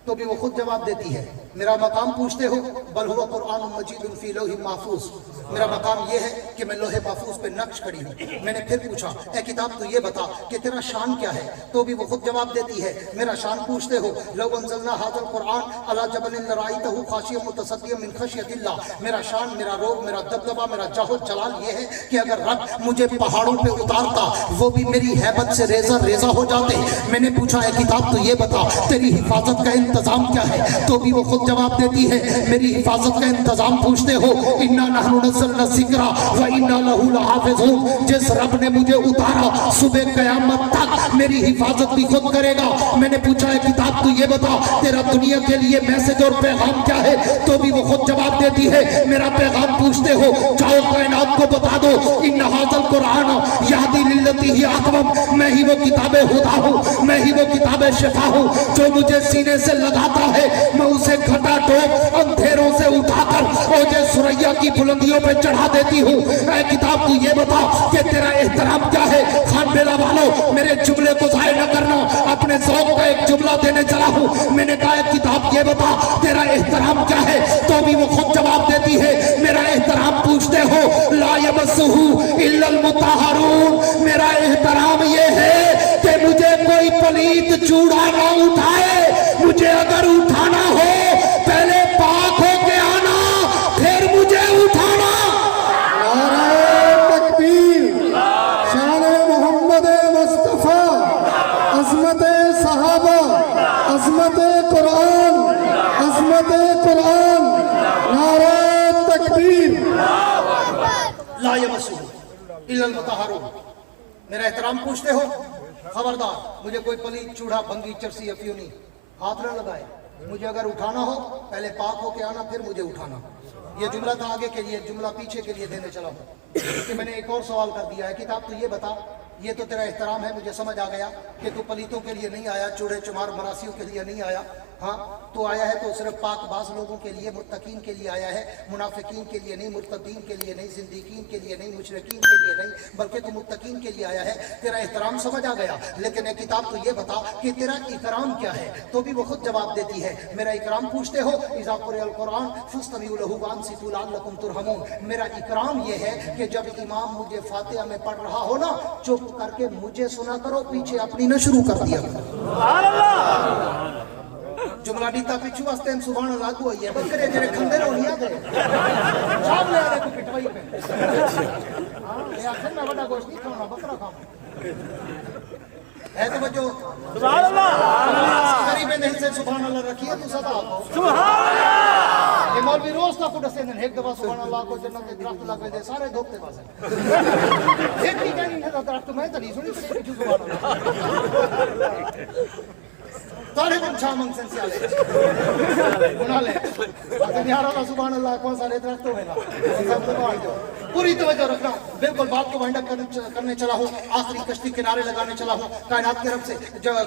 تو بھی وہ خود جواب دیتی ہے، میرا مقام پوچھتے ہو؟ بل ہوا قرآن مجید فی لوح محفوظ، میرا مقام یہ ہے کہ میں لوح محفوظ پہ نقش کھڑی ہوں۔ میں نے پھر پوچھا، اے کتاب تو یہ بتا کہ تیرا شان کیا ہے؟ تو بھی وہ خود جواب دیتی ہے، میرا شان پوچھتے ہو؟ لو انزلنا ھذا القرآن علی جبل لرأیتہ خاشعا متصدعا من خشیۃ اللہ، میرا شان، میرا روب، میرا دبدبہ، میرا جاہ و جلال یہ ہے کہ اگر رب مجھے پہاڑوں پہ اتارتا وہ بھی میری ہیبت سے ریزہ ریزہ ہو جاتے۔ میں نے پوچھا، اے کتاب تو یہ بتا تیری حفاظت کا انتظام کیا ہے؟ تو بھی وہ خود جواب دیتی ہے، میری حفاظت کا انتظام پوچھتے ہو؟ انا نحن نزلنا الذکر وانا لہ لحافظون، جس رب نے مجھے اتارا صبح قیامت تک میری حفاظت بھی خود کرے گا۔ میں نے پوچھا، ہے کتاب تو یہ بتا تیرا دنیا کے لیے میسج اور پیغام کیا ہے؟ تو بھی وہ خود جواب دیتی ہے، میرا پیغام پوچھتے ہو؟ جاؤ کائنات کو بتا دو، ان ھذا القرآن یہدی للتی ہی اقوم، میں ہی وہ کتاب ہدیٰ ہوں، میں ہی وہ کتاب شفا ہوں، جو مجھے سینے سے لگاتا ہے میں اسے گھٹا ٹوپ اندھیروں سے اٹھا کر اوج ثریا کی بلندیوں پہ چڑھا دیتی ہوں۔ اے کتاب تو یہ بتا کہ تیرا احترام کیا ہے؟ خان بیلا والوں میرے جملے کو ضائع نہ کرنا، اپنے ذوق کا ایک جملہ دینے چلا ہوں۔ میں نے کہا کتاب یہ بتا تیرا احترام کیا ہے؟ تو بھی وہ خود جواب دیتی ہے، میرا احترام پوچھتے ہو؟ لا یمسہ الا المطہرون، میرا احترام یہ ہے کہ مجھے کوئی پلیت چوڑا نہ اٹھائے، مجھے اگر اٹھانا ہو پہلے پاک ہو کے آنا پھر مجھے اٹھانا۔ نعرہ تکبیر، شان محمد مصطفیٰ، عظمت صحابہ، عظمت قرآن، عظمت قرآن، نعرہ تکبیر۔ لا یمسہ الا المطہرون، میرا احترام پوچھتے ہو؟ خبردار مجھے کوئی پلیت چوڑا بھنگی چرسی افیونی ہاتھ نہ لگائے، مجھے اگر اٹھانا ہو پہلے پاک ہو کے آنا پھر مجھے اٹھانا۔ یہ جملہ تھا آگے کے لیے، جملہ پیچھے کے لیے دینے چلا ہوں کہ میں نے ایک اور سوال کر دیا ہے، کتاب تو یہ بتا، یہ تو تیرا احترام ہے، مجھے سمجھ آ گیا کہ تو پلیتوں کے لیے نہیں آیا، چوڑے چمار مراسیوں کے لیے نہیں آیا، ہاں تو آیا ہے تو صرف پاک باز لوگوں کے لیے، متقین کے لیے آیا ہے، منافقین کے لیے نہیں، مرتدین کے لیے نہیں، زندیقین کے لیے نہیں، مشرکین کے لیے نہیں، بلکہ تو متقین کے لیے آیا ہے۔ تیرا احترام سمجھ آ گیا، لیکن ایک کتاب تو یہ بتا کہ تیرا اکرام کیا ہے؟ تو بھی وہ خود جواب دیتی ہے، میرا اکرام پوچھتے ہو؟ اذا قرئ القرآن فاستمعوا له وانصتوا لعلکم ترحمون، میرا اکرام یہ ہے کہ جب امام مجھے فاتحہ میں پڑھ رہا ہو نا چپ کر کے مجھے سنا کرو، پیچھے اپنی نہ شروع کر دیا کرو۔ جملہ دیتا پیچھو واسطے ہم سبحان اللہ کو آئی ہے، بکرے جنہیں کھندے رو نہیں آگئے شام لے آگے کو پٹوائی پہ یہ آخر میں بڑا گوشت نہیں کھاؤنا، بکرا کھاؤں ہے تو بچو سبحان اللہ قریب نہیں سے سبحان اللہ رکھیے تو صدا کو سبحان اللہ۔ یہ مولوی روز کا کچھ دن ایک دفعہ سبحان اللہ کو جنت کے درخت لگے دے سارے دھوکتے پاس ہیں ایک بھی کہیں نہیں ہے درخت میں تو نہیں سنی سبحان اللہ۔ Tare kun chamang sensiale. Bunale. Aten यार अल्लाह सुभान अल्लाह कौन सा रेत रखते हो ना सब तो बांट दो पूरी तवज्जो रखना बिल्कुल बात को वाइंड अप करने चला हूँ आखिरी कश्ती किनारे लगाने चला हूँ कायनात के रब से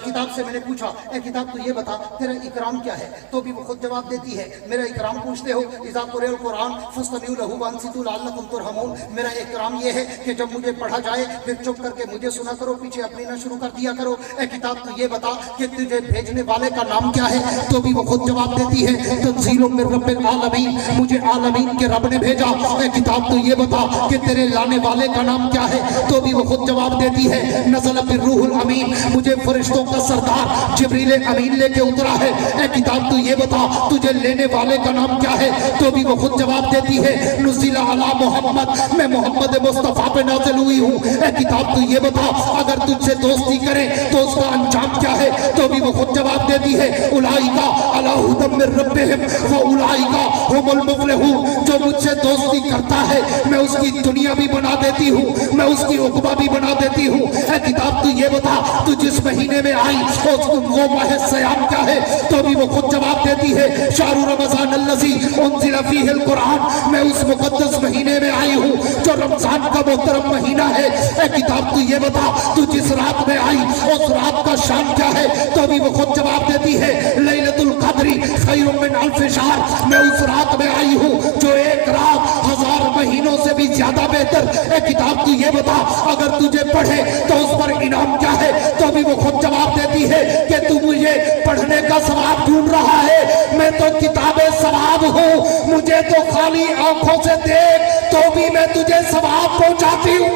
किताब से मैंने पूछा ए किताब तू ये बता तेरा इकराम क्या है तो भी वो खुद जवाब देती है मेरा इकराम पूछते हो इज़ा कुरिअल कुरान फस्तमिउ लहु वअनसितू लअल्लकुम तुरहमून मेरा इकराम ये है कि जब मुझे पढ़ा जाए फिर चुप करके मुझे सुना करो पीछे अपनी ना शुरू कर दिया करो ए किताब तू ये बता कि तुझे भेजने वाले का नाम क्या है तो भी वो खुद जवाब देती है तंज़ीलुम मिन रब्बिल आलमीन मुझे आलमीन के रब ने भेजा ए किताब तू ये बता कि तेरे लाने वाले का नाम क्या है तो भी वो खुद जवाब देती है नज़ल बिर रूहुल अमीन मुझे फरिश्तों का सरदार जिब्रील अमीन लेके उतरा है ए किताब तू ये बता तुझे लेने वाले का नाम क्या है तो भी वो खुद जवाब देती है नुज़िला अला मोहम्मद मैं मोहम्मद मुस्तफ़ा पे नाज़िल हुई हूँ ए किताब तू ये बता अगर तुझसे दोस्ती करे तो उसका अंजाम क्या है तो भी वो खुद जवाब देती है उलाइका अला हुदम मिर रब्बिहिम व उलाइका हुमुल मुफ़लिहून जो मुझसे दोस्ती करता है मैं उसकी दुनिया भी बना देती हूँ मैं उसकी उक़बा भी बना देती हूँ ए किताब तू ये बता तू जिस महीने में आई वो माह सयाम क्या है तो भी वो खुद जवाब देती है शाहरु रमज़ान अल्लज़ी उन्ज़िला फ़ीहिल कुरान मैं उस मुक़द्दस महीने में आई हूँ जो रमज़ान का मोहतरम महीना है ए किताब तू ये बता तू जिस रात में आई उस रात का शान क्या है तो भी वो खुद जवाब देती है लैलतुल क़द्री खैरुम मिन अल्फ़ि शहर मैं उस रात में आई हूँ जो एक रात 1000 महीनों से भी ज्यादा बेहतर ए किताब तू ये बता अगर तुझे पढ़े तो उस पर इनाम क्या है तो भी वो खुद जवाब देती है कि तू मुझे पढ़ने का सवाब ढूंढ रहा है मैं तो किताबे सवाब हूँ मुझे तो खाली आंखों से देख तो भी मैं तुझे सवाब पहुंचाती हूँ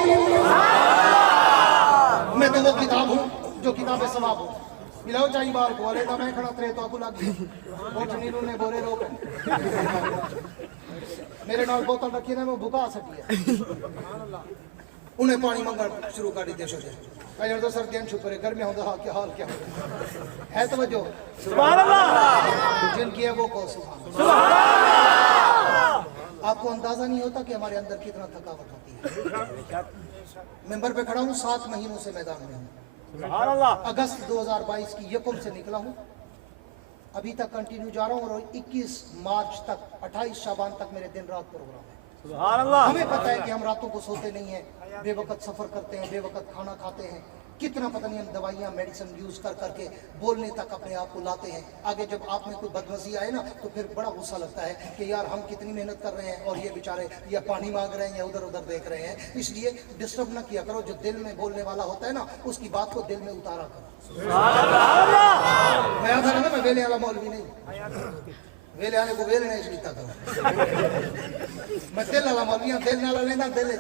मैं तो वो किताब हूँ जो किताबे सवाब हूँ मिलाओ चाहिए बार को अरे मैं खड़ा तेरे तो लग गई कुछ नीलू ने बोरे रोक मेरे नाल बोतल रखी ना मैं भुका सकी है उन्हें पानी मंगन शुरू कर दी देशों से कहीं तो सर्दियां छुप रहे गर्मी होता हाँ क्या हाल क्या है तो जो सुभान अल्लाह जिनकी है वो को सुभान आपको अंदाजा नहीं होता कि हमारे अंदर कितना थकावट होती है मेंबर पे खड़ा हूँ 7 महीनों से मैदान में हूँ सुभान अल्लाह अगस्त 2022 की यकम से निकला हूँ अभी तक कंटिन्यू जा रहा हूँ और 21 मार्च तक 28 शाबान तक मेरे दिन रात प्रोग्राम है सुभान अल्लाह हमें पता है कि हम रातों को सोते नहीं है बेवकत सफर करते हैं बेवकत खाना खाते हैं कितना पता नहीं हम दवाइयाँ मेडिसिन यूज कर करके बोलने तक अपने आप को लाते हैं आगे जब आप में कोई बदमज़ी आए ना तो फिर बड़ा गुस्सा लगता है कि यार हम कितनी मेहनत कर रहे हैं और ये बेचारे या पानी मांग रहे हैं या उधर उधर देख रहे हैं इसलिए डिस्टर्ब ना किया करो जो दिल में बोलने वाला होता है ना उसकी बात को दिल में उतारा करो मैं आता ना मैं वेले वाला मौलवी नहीं वेले आने को वेले नहीं इसलिए करो मैं दिल वाला मौलवी दिल नाला लेना दिल ले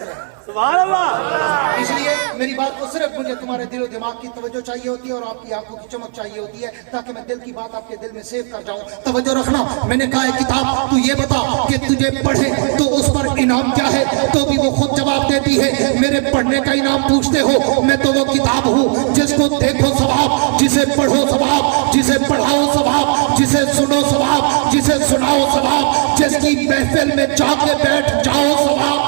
सुभान अल्लाह इसलिए मेरी बात को सिर्फ मुझे तुम्हारे दिलो दिमाग की तवज्जो चाहिए होती है और आपकी आंखों की चमक चाहिए होती है ताकि मैं दिल की बात आपके दिल में सेव कर जाऊं तवज्जो रखना मैंने कहा है किताब तू ये बता कि तुझे पढ़े तो उस पर इनाम क्या है तो भी वो खुद जवाब देती है मेरे पढ़ने का इनाम पूछते हो मैं तो वो किताब हूँ जिसको देखो सवाब जिसे पढ़ो सवाब जिसे पढ़ाओ सवाब जिसे सुनो सवाब जिसे सुनाओ सवाब जिसकी महफिल में जाके बैठ जाओ सवाब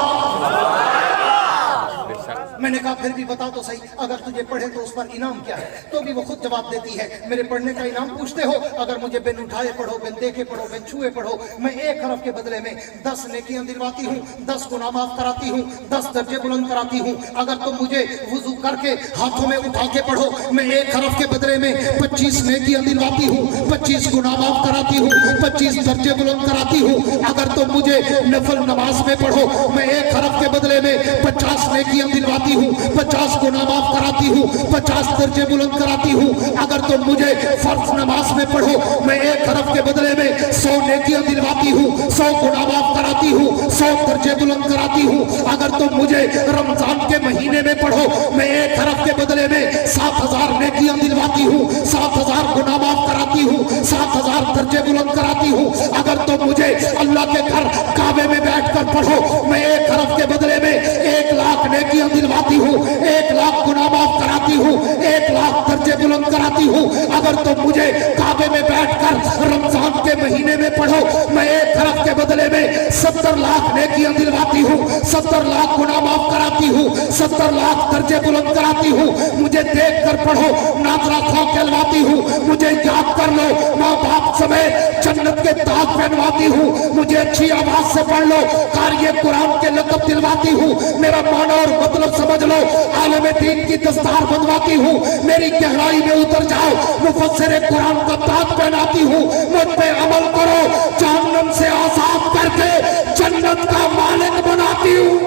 मैंने कहा फिर भी बता तो सही अगर तुझे पढ़े तो उस पर इनाम क्या है तो भी वो खुद जवाब देती है मेरे पढ़ने का इनाम पूछते हो अगर मुझे बिन उठाए पढ़ो बिन देखे पढ़ो बिन छुए पढ़ो मैं 1 हरफ के बदले में 10 नेकियां दिलवाती हूँ 10 गुनाह माफ कराती हूँ 10 दर्जे बुलंद कराती हूँ अगर तुम मुझे वुजू करके हाथों में उठा के पढ़ो मैं 1 हरफ के बदले में 25 नेकियां दिलवाती हूँ 25 गुनाह माफ कराती हूँ 25 दर्जे बुलंद कराती हूँ अगर तुम मुझे नफल नमाज में पढ़ो मैं 1 हरफ के बदले में 50 नेकियां दिलवाती हूँ 50 गुनाह माफ कराती हूँ 50 दर्जे बुलंद कराती हूँ अगर तुम मुझे फर्ज नमाज में पढ़ो मैं 1 हरफ के बदले में 100 नेकियां दिलवाती हूँ 100 गुनाह माफ कराती हूँ 100 दर्जे बुलंद कराती हूँ अगर तुम मुझे रमजान के महीने में पढ़ो मैं 1 हरफ के बदले में 7000 नेकियां दिलवाती हूँ 7000 गुनाह माफ कराती हूँ 7000 दर्जे बुलंद कराती हूँ अगर तुम मुझे अल्लाह के घर काबे में बैठकर पढ़ो मैं 1 हरफ के बदले में 1 लाख नेकियां दिलवाती हूँ 1 लाख गुनाह माफ कराती हूँ 1 लाख दर्जे बुलंद कराती हूँ अगर तुम मुझे काबे में बैठकर रमजान के महीने में पढ़ो मैं 1 हरफ के बदले में 70 लाख नेकियां दिलवाती हूँ, 70 लाख गुनाह माफ कराती हूँ, 70 लाख दर्जे बुलंद कराती हूँ। मुझे देख कर पढ़ो, नाजरा खा कहलवाती हूँ। मुझे याद कर लो, माँ बाप समेत जन्नत के ताज पहनवाती हूँ। मुझे अच्छी आवाज से पढ़ लो, कारी कुरान के लक़ब दिलवाती हूँ। मेरा माना और मतलब समझ लो, आलम दीन की दस्तार बंधवाती हूँ। मेरी गहराई में उतर जाओ, मुफस्सिर कुरान का ताज पहनाती हूँ। मुझ पे अमल करो, जहन्नम से आजाद करके जन्नत का मालिक बनाती हूँ।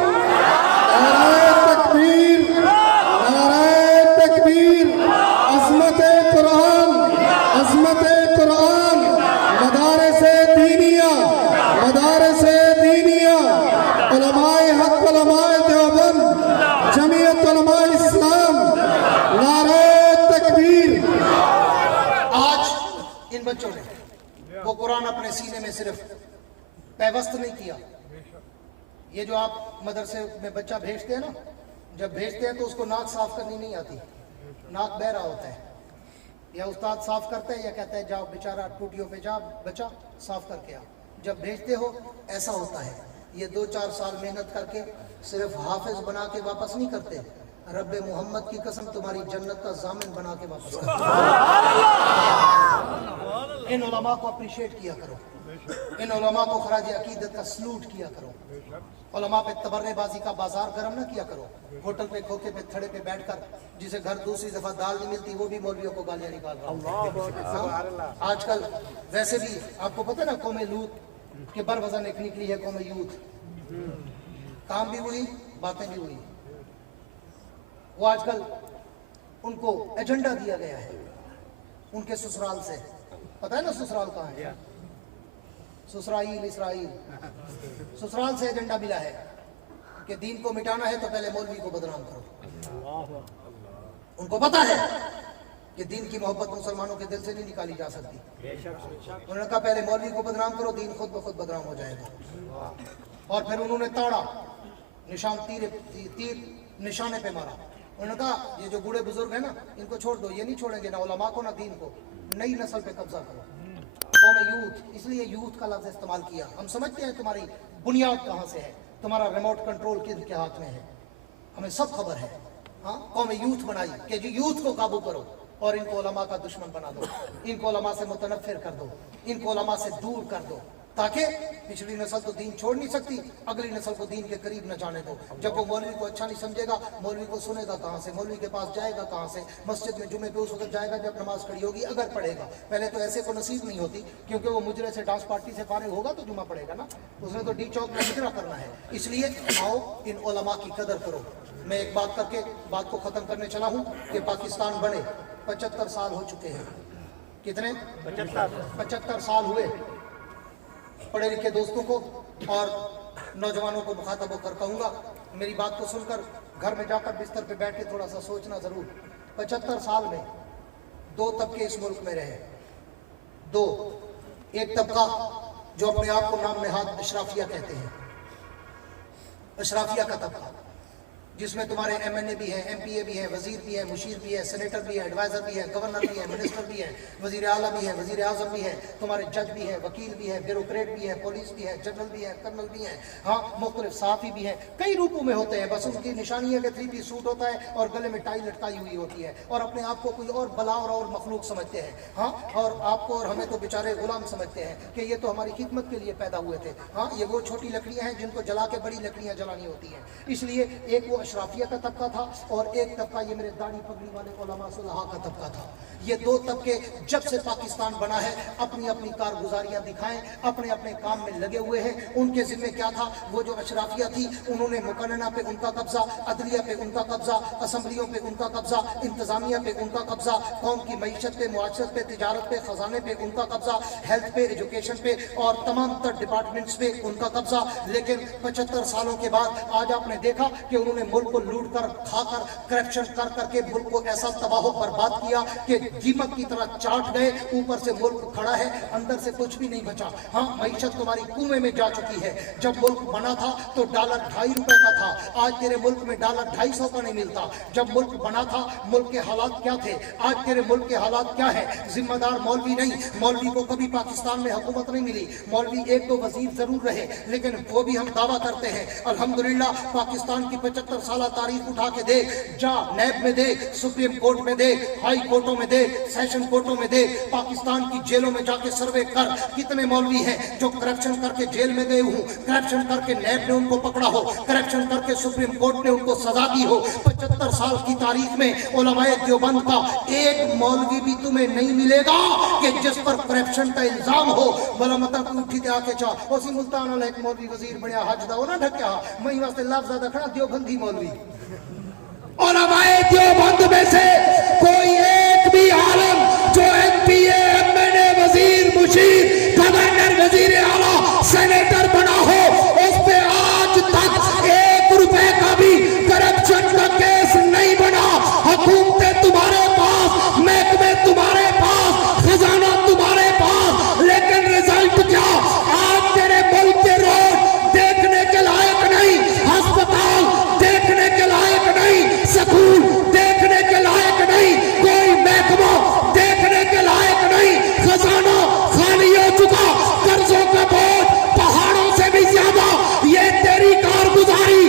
नारे तकबीर, नारे तकबीर, अज़मत-ए कुरान, अज़मत-ए कुरान, मदारिस-ए दीनिया, मदारिस-ए दीनिया, उलमाए हक, उलमाए देवबंद, जमीयत उलमाए इस्लाम, नारे तकबीर। आज इन बच्चों ने वो कुरान अपने सीने में सिर्फ पैवस्त नहीं किया। ये जो आप मदरसे में बच्चा भेजते हैं ना, जब भेजते हैं तो उसको नाक साफ करनी नहीं आती, नाक बह रहा होता है, या उस्ताद साफ करता है या कहता है जाओ बेचारा टूटियों पे जा बच्चा साफ करके आ। जब भेजते हो ऐसा होता है। ये 2-4 साल मेहनत करके सिर्फ हाफिज बना के वापस नहीं करते, रब्बे मोहम्मद की कसम तुम्हारी जन्नत का जामिन बना के वापस करते। इन उलमा को अप्रिशिएट किया करो, इन उलमा को खराज अकीदत का सलूट किया करो। उलमा पे तबर्रेबाजी का बाजार गर्म ना किया करो। होटल पे खोखे पे थड़े पे बैठकर जिसे घर दूसरी दफा दाल नहीं मिलती वो भी मौलवियों को गालियां निकाल रहा है। आजकल वैसे भी आपको पता है ना, कौम लूत के बर वजन एक निकली है कौम यूथ। काम भी हुई, बातें भी हुई। वो आजकल उनको एजेंडा दिया गया है उनके ससुराल से। पता है ना ससुराल कहाँ है? ससुराइल इसराइल। ससुराल से एजेंडा मिला है कि दीन को मिटाना है तो पहले मौलवी को बदनाम करो। उनको पता है कि दीन की मोहब्बत मुसलमानों के दिल से नहीं निकाली जा सकती। उन्होंने कहा पहले मौलवी को बदनाम करो, दीन खुद ब खुद बदनाम हो जाएगा। और फिर उन्होंने तोड़ा निशान, तीर निशाने पे मारा। उन्होंने कहा ये जो बूढ़े बुजुर्ग है ना, इनको छोड़ दो, ये नहीं छोड़ेंगे ना उलमा को ना दीन को, नई नस्ल पे कब्जा करो। कौम यूथ, इसलिए यूथ का लफ्ज इस्तेमाल किया। हम समझते हैं तुम्हारी बुनियाद कहाँ से है, तुम्हारा रिमोट कंट्रोल किसके हाथ में है, हमें सब खबर है। हाँ, कौम यूथ बनाई कि जो यूथ को काबू करो और इनको उलमा का दुश्मन बना दो, इनको उलमा से मुतनफ़िर कर दो, इनको उलमा से दूर कर दो, ताकि पिछली नस्ल तो दीन छोड़ नहीं सकती, अगली नस्ल को दीन के करीब न जाने दो। जब वो मौलवी को अच्छा नहीं समझेगा, मौलवी को सुनेगा कहाँ से, मौलवी के पास जाएगा कहाँ से? मस्जिद में जुमे पे उस वक्त जाएगा जब नमाज खड़ी होगी, अगर पढ़ेगा। पहले तो ऐसे को नसीब नहीं होती, क्योंकि वो मुजरे से डांस पार्टी से फारिग होगा तो जुमा पड़ेगा ना, उसने तो डी चौक में हिजरा करना है। इसलिए आओ इन उलमा की कदर करो। मैं एक बात करके बात को ख़त्म करने चला हूँ कि पाकिस्तान बने 75 साल हो चुके हैं। कितने? 75 साल हुए। पढ़े लिखे दोस्तों को और नौजवानों को मुखातब होकर कहूँगा, मेरी बात को सुनकर घर में जाकर बिस्तर पे बैठ के थोड़ा सा सोचना ज़रूर। 75 साल में 2 तबके इस मुल्क में रहे। 2, एक तबका जो अपने आप को नाम नहाद अशराफिया कहते हैं, अशराफिया का तबका, जिसमें तुम्हारे MNA भी हैं, MPA भी हैं, वजीर भी हैं, मुशीर भी है, सेनेटर भी है, एडवाइजर भी है, गवर्नर भी है, मिनिस्टर भी है, वजीर आला भी है, वजीर आजम भी है, तुम्हारे जज भी है, वकील भी है, ब्यूरोक्रेट भी है, पुलिस भी है, जनरल भी है, कर्नल भी है, हाँ मुख्तलिफ सहाफ़ी भी है। कई रूपों में होते हैं। बस उनकी निशानी है कि 3-piece सूट होता है और गले में टाई लटकाई हुई होती है और अपने आप को कोई और बला और मखलूक समझते हैं। हाँ, और आपको और हमें तो बेचारे गुलाम समझते हैं कि ये तो हमारी खिदमत के लिए पैदा हुए थे। हाँ, ये वो छोटी लकड़ियाँ हैं जिनको जला के बड़ी लकड़ियाँ जलानी होती हैं। इसलिए एक वो अशराफिया का तबका था और एक तबका ये मेरे दाढ़ी पगड़ी वाले उलमा सुलहा का तबका था। ये 2 तबके जब से पाकिस्तान बना है अपनी अपनी कारगुजारियां दिखाएं, अपने अपने काम में लगे हुए हैं। उनके जिम्मे क्या था? वो जो अशराफिया थी उन्होंने मुकन्नना पे उनका कब्जा, अदलिया पे उनका कब्जा, असम्बलियों पे उनका कब्जा, इंतजामिया पे उनका कब्जा, कौम की मईशत पे, मुआशरत पे, तिजारत पे, खजाने पे उनका कब्जा, हेल्थ पे, एजुकेशन पे और तमाम तर डिपार्टमेंट्स पे उनका कब्जा। लेकिन 75 सालों के बाद आज आपने देखा कि उन्होंने मुल्क को लूट कर, खाकर, करप्शन कर करके मुल्क को ऐसा तबाह बर्बाद किया कि दीमक की तरह चाट गए। ऊपर से मुल्क खड़ा है, अंदर से कुछ भी नहीं बचा। हाँ, मईशत तुम्हारी कुएं में जा चुकी है। जब मुल्क बना था तो डॉलर 2.5 रुपए का था, आज तेरे मुल्क में डॉलर 250 का नहीं मिलता। जब मुल्क बना था मुल्क के हालात क्या थे, आज तेरे मुल्क के हालात क्या है। जिम्मेदार मौलवी नहीं, मौलवी को कभी पाकिस्तान में हुकूमत नहीं मिली। मौलवी 1-2 वजीर जरूर रहे, लेकिन वो भी हम दावा करते हैं अल्हम्दुलिल्लाह पाकिस्तान की 75 साल तारीख उठा के दे, जा नैब में दे, सुप्रीम कोर्ट में दे, हाई कोर्टों में दे, सेशन कोर्टों में दे, पाकिस्तान की जेलों में जाके सर्वे कर, कितने मौलवी हैं जो करप्शन करके जेल में गए हूँ, करप्शन करके नैब ने उनको पकड़ा हो, करप्शन करके सुप्रीम कोर्ट ने उनको सजा दी हो। 75 साल की तारीख में उलमाए देवबंद का एक मौलवी भी तुम्हें नहीं मिलेगा कि जिस पर करप्शन का इल्जाम हो। भला मत उठी ते आके चा उसी मुल्तान वाला एक मौलवी वजीर बनया हज दा ना ढक्या मई वास्ते लफ्ज ज्यादा खड़ा देवबंदी मौलवी। उलमाए देवबंद में से कोई एक भी आलम जो एमपीए, एमएनए, वजीर, मुशीर, गवर्नर, वजीर आला, सेनेटर बना हो, उस पे आज तक 1 रुपए का भी करप्शन का केस नहीं बना। हुकूमतें तुम्हारे पास, महकमे तुम्हारे पास, खजाना तुम्हारे पास, लेकिन रिजल्ट क्या? आज तेरे मुल्क के रोड देखने के लायक नहीं, अस्पताल देखने के लायक नहीं, स्कूल देखने के लायक नहीं, कोई महकमा देखने के लायक नहीं। खजाना खाली हो चुका, कर्जों का बोझ पहाड़ों से भी ज्यादा। ये तेरी कारगुजारी।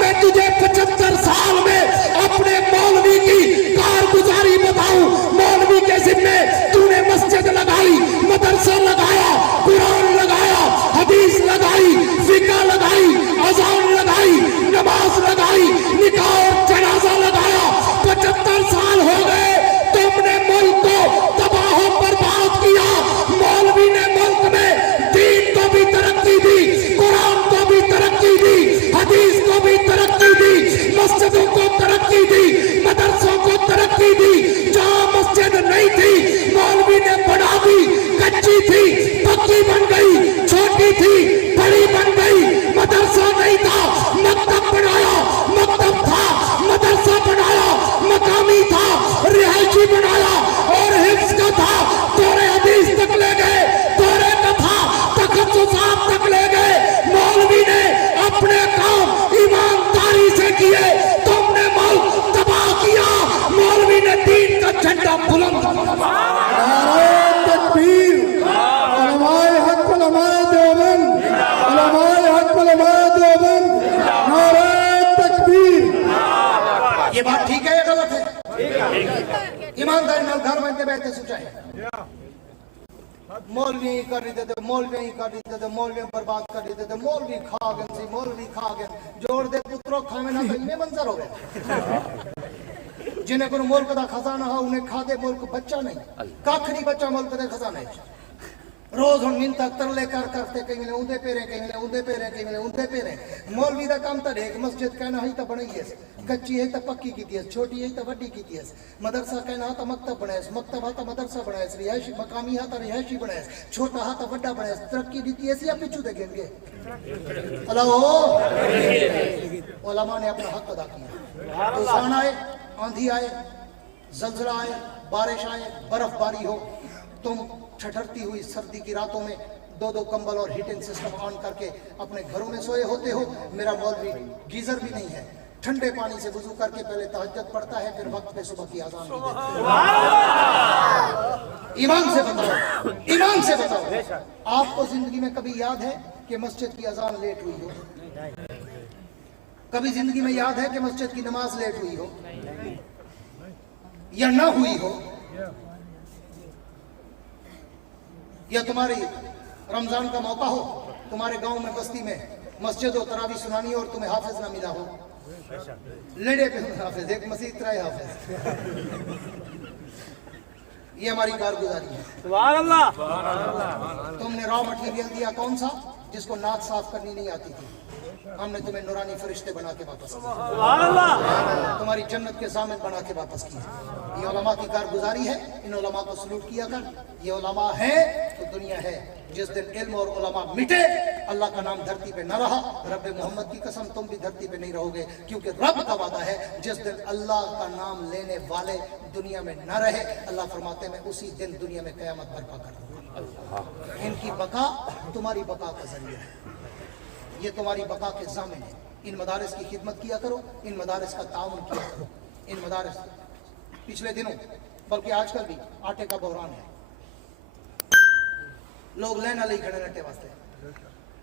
मैं तुझे 75 साल में अपने मौलवी की कारगुजारी बताऊं। मौलवी के जिम्मे तूने मस्जिद लगाई, मदरसा लगाया, कुरान लगाया, हदीस लगाई, फिका लगाई, अजान लगाई, नमाज लगाई, निकाह और जनाजा लगाया। 75 साल हो गए, तुमने मुल्क को तबाह बर्बाद किया। मौलवी ने मुल्क में दीन को भी तरक्की दी, कुरान को भी तरक्की दी, हदीस को भी तरक्की दी, मस्जिदों को तरक्की दी, मदरसों को तरक्की दी। जहां मस्जिद नहीं थी मौलवी ने बढ़ा दी, कच्ची थी पक्की बन गई, छोटी थी बड़ी बन गई। मदरसा नहीं था, मकतब बनाया, मकतब था, मदरसा बनाया, मकामी था, रिहायशी बनाया और हिफ्ज का था, तोरे हदीस तक ले गए, तोरे का था तखस्सुसात तक ले गए। मौलवी ने अपने काम ईमानदारी से किए, तुमने मुल्क तबाह किया। मौलवी ने दीन का झंडा बुलंद किया। नारे तकबीर, उलमाए हक, उलमाए देवबंद, उलमाए हक, उलमाए देवबंद, नारे तकबीर। ये बात ठीक है या गलत है? ईमानदारी नाल घर में बैठे सोचाए मौलवी कर देते थे, मौलवी कर देते थे, मौलवी बर्बाद कर देते थे, मौलवी खा गए सी, मौलवी खा गए, जोड़ दे पुत्रों खावे ना तो इन्हें मंजर हो गया। जिन्हें को मुल्क का खजाना है उन्हें खादे मुल्क बच्चा नहीं, कख नहीं बच्चा मुल्क के खजाने। रोज हम मिन्नत तरले कर करते कहीं मिले उन्दे पेरे, कहीं मिले उन्दे पेरे, कहीं मिले उन्दे पेरे। मौलवी दा काम तो देख, मस्जिद कहना ही तो बनाई है, कच्ची है तो पक्की की थी, छोटी है तो बड़ी की थी। मदरसा कहना तो मकतब बनाए, मकतब है तो मदरसा बनाए, रिहायशी मकामी है तो रिहायशी बनाए, छोटा है तो बड़ा बनाए। तरक्की दी थी ऐसी या पिछू देखेंगे। अल्लाह उलमा ने अपना हक अदा किया। तूफान आए, आंधी आए, जलजला आए, बारिश आए, बर्फबारी हो, तुम ठठरती हुई सर्दी की रातों में 2-2 कंबल और हीटिंग सिस्टम ऑन करके अपने घरों में सोए होते हो। मेरा मौलवी गीजर भी नहीं है, ठंडे पानी से वुजू करके पहले तहज्जुद पढ़ता है, फिर वक्त पे सुबह की अजान भी देता है। ईमान से बताओ, ईमान से बताओ, आपको जिंदगी में कभी याद है कि मस्जिद की अजान लेट हुई हो? कभी जिंदगी में याद है कि मस्जिद की नमाज लेट हुई हो या ना हुई हो? या तुम्हारी रमजान का मौका हो, तुम्हारे गांव में बस्ती में मस्जिद और तरावी सुनानी हो और तुम्हें हाफिज ना मिला हो, लड़े पे हाफिज, एक मसीह त्राय हाफिज। ये हमारी कारगुजारी है। सुभान अल्लाह। तुमने रॉ मटेरियल दिया कौन सा? जिसको नाक साफ करनी नहीं आती थी, हमने तुम्हें नूरानी फरिश्ते बना के वापस किया। सुभान अल्लाह। तुम्हारी जन्नत के ज़ामिन बना के वापस किया। ये उलमा की कारगुजारी है, इन उलमा को सलूट किया कर। ये उलमा है तो दुनिया है। जिस दिन इल्म और उलमा मिटे, अल्लाह का नाम धरती पे न रहा, रब मोहम्मद की कसम तुम भी धरती पे नहीं रहोगे, क्योंकि रब का वादा है जिस दिन अल्लाह का नाम लेने वाले दुनिया में न रहे, अल्लाह फरमाते मैं उसी दिन दुनिया में क़यामत बर्पा कर दूंगा। इनकी बका तुम्हारी बका का जरिया है, ये तुम्हारी बका के ज़ामिन है। इन मदारिस की खिदमत किया करो, इन मदारिस का ताउन किया करो। इन मदारिस पिछले दिनों बल्कि आजकल भी आटे का बहरान है, लोग लेना ले खड़े नटे वास्ते।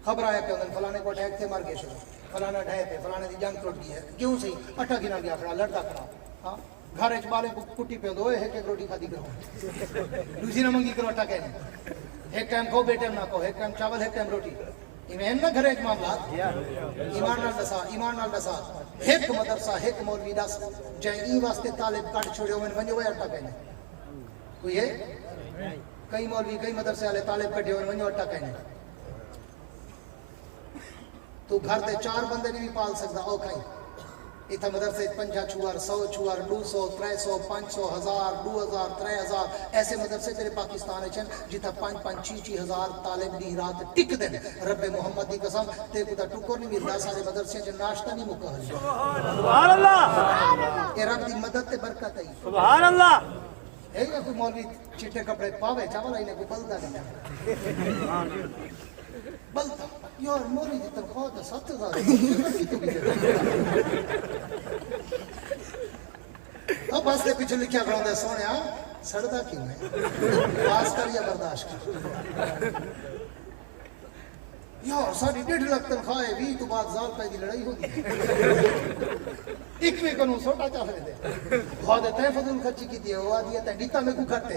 खबर आया कि फलाने को अटैक थे, मार के शुरू फलाना ढाए पे, फलाने की जान टूट गई है, क्यों सही अट्ठा गिना गया खड़ा, लड़ता खड़ा। हाँ घर च बाले कुट्टी पे दो एक एक रोटी खादी करो, दूसरी न मंगी करो अट्ठा कहने, एक टाइम खाओ बे टाइम ना खाओ, एक टाइम चावल एक टाइम रोटी। इवें ना घरे मामला ईमान नाल दसा एक मदरसा एक मौलवी दस जै ई वास्ते तालिब कट छोड़ियो वन वञो वे अट्टा कहने, कोई है कई मौलवी कई मदरसे वाले तालिब कटियो वन वञो अट्टा कहने। तू घर ते 4 बंदे नहीं भी पाल सकदा, ओ कहीं इतना मदरसे 50 छुआर 100 छुआर 200 300 500 1000 2000 3000 ऐसे मदरसे तेरे पाकिस्तान च जिथा 5-5 6 हजार तालिब दी रात टिक देन। रब्बे मोहम्मद दी कसम ते कुदा टुकर नहीं मिलदा, सारे मदरसे च नाश्ता नहीं मुका। सुभान अल्लाह, ये रब दी मदद ते बरकत है। सुभान अल्लाह। है ना कोई मौलवी चिट्टे कपड़े पावे चावल आईने को बलदा नहीं बलदा यार मौलवी की तनख्वाह तो 7000 अब बस के पीछे लिखा खड़ा सोने सड़दा क्यों है, पास कर या बर्दाश्त कर। यार साड़ी 1.5 लाख तनख्वाह है, 20 तो बाद ज़ाल रुपए की लड़ाई होगी, एक भी कानून सोटा चाह रहे थे बहुत तय फजूल खर्ची की थी, वो आदि तय डीता में को करते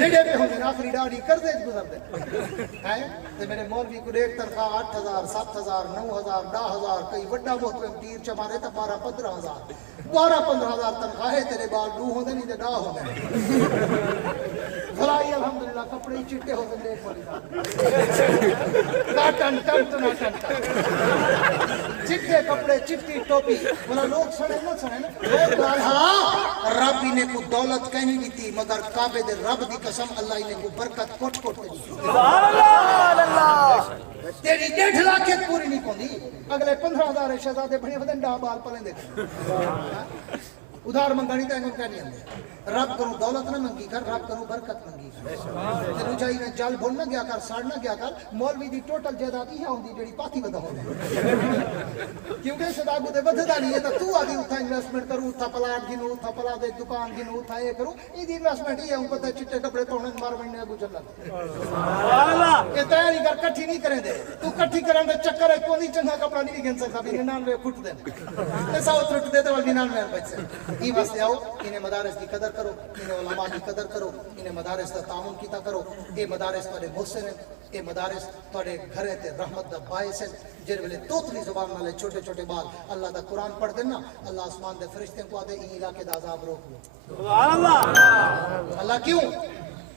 लेडे पे होंगे आखिरी दाढ़ी कर दे गुजरते हैं। तो मेरे मौलवी को एक तनख्वाह 8000 7000 9000 10000 कई बड़ा मोहतरम तीर चमारे तो 12-15 हजार तनख्वाह है, तेरे बाल डू होंगे नहीं तो डा होंगे भलाई अल्हम्दुलिल्लाह कपड़े चिट्टे होते देख वाली टन टन टन टन चिट्टे कपड़े चिट्टी टोपी बोला लोग सुने ना हाँ रब इन्हें को दौलत कहीं नहीं थी, मगर काबे दे रब दी कसम अल्लाह इन्हें को बरकत कोट कोट दी। तेरी 1.5 लाख पूरी नहीं पौंदी, अगले 15,000 शहजादे बने वदन डा बाल पले देख उधार मंगानी तो कह नहीं आते। रब करूं दौलत ना मंगी कर, रब करूं बरकत मंगी कर। तेनू चाहिए जल भुन ना गया कर, सड़ ना गया कर। मौलवी दी टोटल जायदाद ही होंदी जेड़ी पाथी वधा होंदी, क्योंकि सदागु दे वधदा नहीं है। तो तू आदि उठा इन्वेस्टमेंट करूं, उठा प्लाट गिनू, उठा प्ला दे दुकान गिनू, उठा ये करूं, इदी इन्वेस्टमेंट ही है पता चिट्टे कपड़े तोड़ने मार बनने अगू चलना। ये तैयारी कर इकट्ठी नहीं करें दे, तू इकट्ठी करन दे चक्कर है कोई चंगा कपड़ा नहीं गिन सकता भी 99 फुट दे ते 100 फुट दे तो 99 बच से ई वास्ते आओ इन्हें मदारिस की कदर करो, इन्हें उलमा की कदर करो, इन्हें मदारिस का तामुन कीता करो। ये मदारिस तुहाडे मुहसिन हैं, ये मदारिस तुहाडे घरे ते रहमत दा बाइस है। जिस वेले तोतली जुबान वाले छोटे छोटे बाल अल्लाह दा कुरान पढ़दे ना, अल्लाह आसमान दे फरिश्ते को आदे ई इलाके दा अजाब रोक लो। सुभान अल्लाह। अल्लाह क्यों?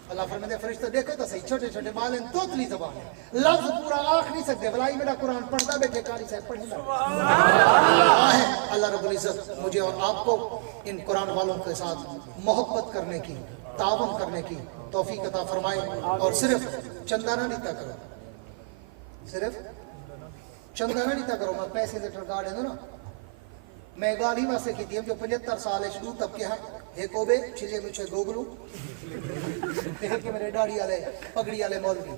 अल्लाह फरमाते फरिश्ते देखो तो सही छोटे छोटे बाल हैं, तोतली जुबान है, लफ्ज पूरा आख नहीं सकते। भलाई मेरा कुरान पढ़ता बैठे कारी साहब पढ़ेगा। अल्लाह रब्बुल इज्जत मुझे और आपको इन कुरान वालों के साथ मोहब्बत करने की, तावन करने की तौफीक अता फरमाए। और सिर्फ चंदाना नहीं करो, सिर्फ चंदाना नहीं करो। मैं पैसे से ठरका दे दो ना, मैं गाली वास्ते की जो 75 साल है शुरू तब के हाँ एक ओबे छिले मुझे गोगलू के मेरे दाढ़ी वाले पगड़ी वाले मौलवी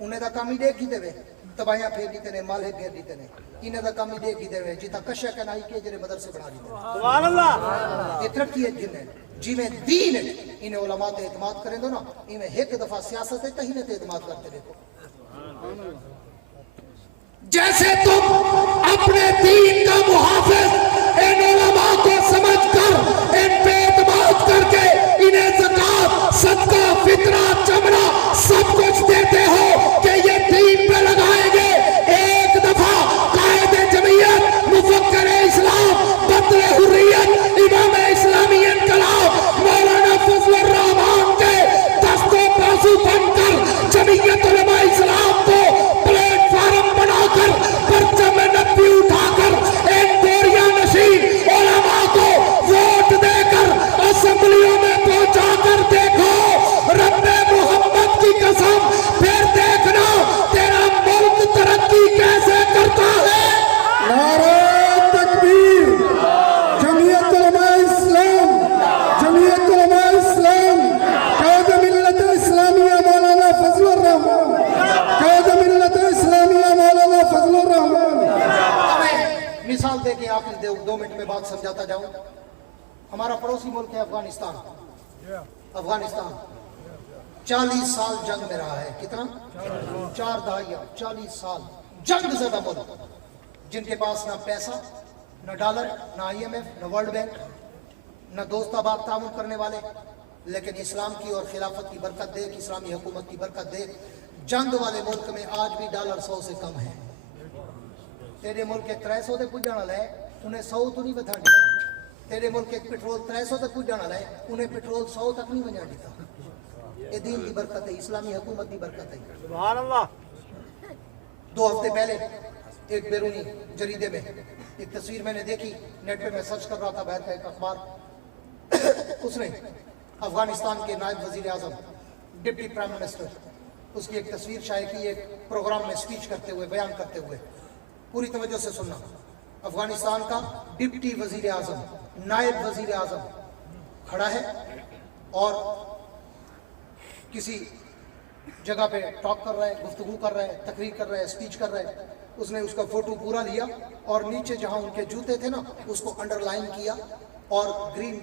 उन्हें दा काम ही देख ही देवे, तबाहियां फेर दीते ने, माले फेर दीते ने, इन्हें दा काम ही देख ही देवे जिता कश्या कनाई के जरे मदरसे बना दीते। सुभान अल्लाह। ये तरक्की है जिन्हें जिमें दीन है इन्हें उलमा ते एतमाद करें दो ना, इन्हें एक दफा सियासत है कहीं ने ते एतमाद करते देखो। जैसे तुम अपने दीन का मुहाफिज इन उलमा को समझकर इन पे एतमाद करके इन्हें ज़कात सदका फितरा चमड़ा सब कुछ देते हो कि ये दीन पे लगाएंगे, एक दफा कायदे जमीयत मुफक्कर इस्लाम बदर हुर्रियत इमाम इस्लामी इनकलाब मौलाना फजलुर रहमान के दस्तों बाजू बनकर जमीयत उलमा इस्लाम को प्लेटफार्म बनाकर परचम नबी उठाकर इन बोरिया नशीन उलमा को वोट देकर असेंबलियों में बात समझाता जाऊं। हमारा पड़ोसी मुल्क है अफगानिस्तान। अफगानिस्तान 40 साल जंग में रहा है। कितना? 4 दहाइयां, 40 साल जंग ज़दा मुल्क, जिनके पास ना पैसा, ना डॉलर, ना IMF, ना वर्ल्ड बैंक, ना दोस्ताबाद तामुल करने वाले, लेकिन इस्लाम की और खिलाफत की बरकत देख, इस्लामी हुकूमत की बरकत देख, जंग वाले मुल्क में आज भी डॉलर 100 से कम है। तेरे मुल्क के 300 तक पुजण वाला है, उन्हें 100 तो नहीं बता दिता। तेरे मुल्क के पेट्रोल 300 तक पुजण वाला है, उन्हें पेट्रोल 100 तक नहीं बजा दिता। ये दीन की बरकत है, इस्लामी हुकूमत की बरकत है। सुभान अल्लाह। 2 हफ्ते पहले एक बैरूनी जरीदे में एक तस्वीर मैंने देखी, नेट पे मैं सर्च कर रहा था, बाहर का एक अखबार, उसने अफगानिस्तान के नायब वजीर आजम, डिप्टी प्राइम मिनिस्टर, उसकी एक तस्वीर शाये की, एक प्रोग्राम में स्पीच करते हुए, बयान करते हुए। पूरी तवज्जो से सुनना। अफगानिस्तान का डिप्टी वजीर आजम, नायब वजीर आजम खड़ा है और किसी जगह पे टॉक कर रहा है, गुफ्तगू कर रहा है, तकरीर कर रहा है, स्पीच कर रहा है। उसने उसका फोटो पूरा लिया और नीचे जहां उनके जूते थे ना, उसको अंडरलाइन किया और ग्रीन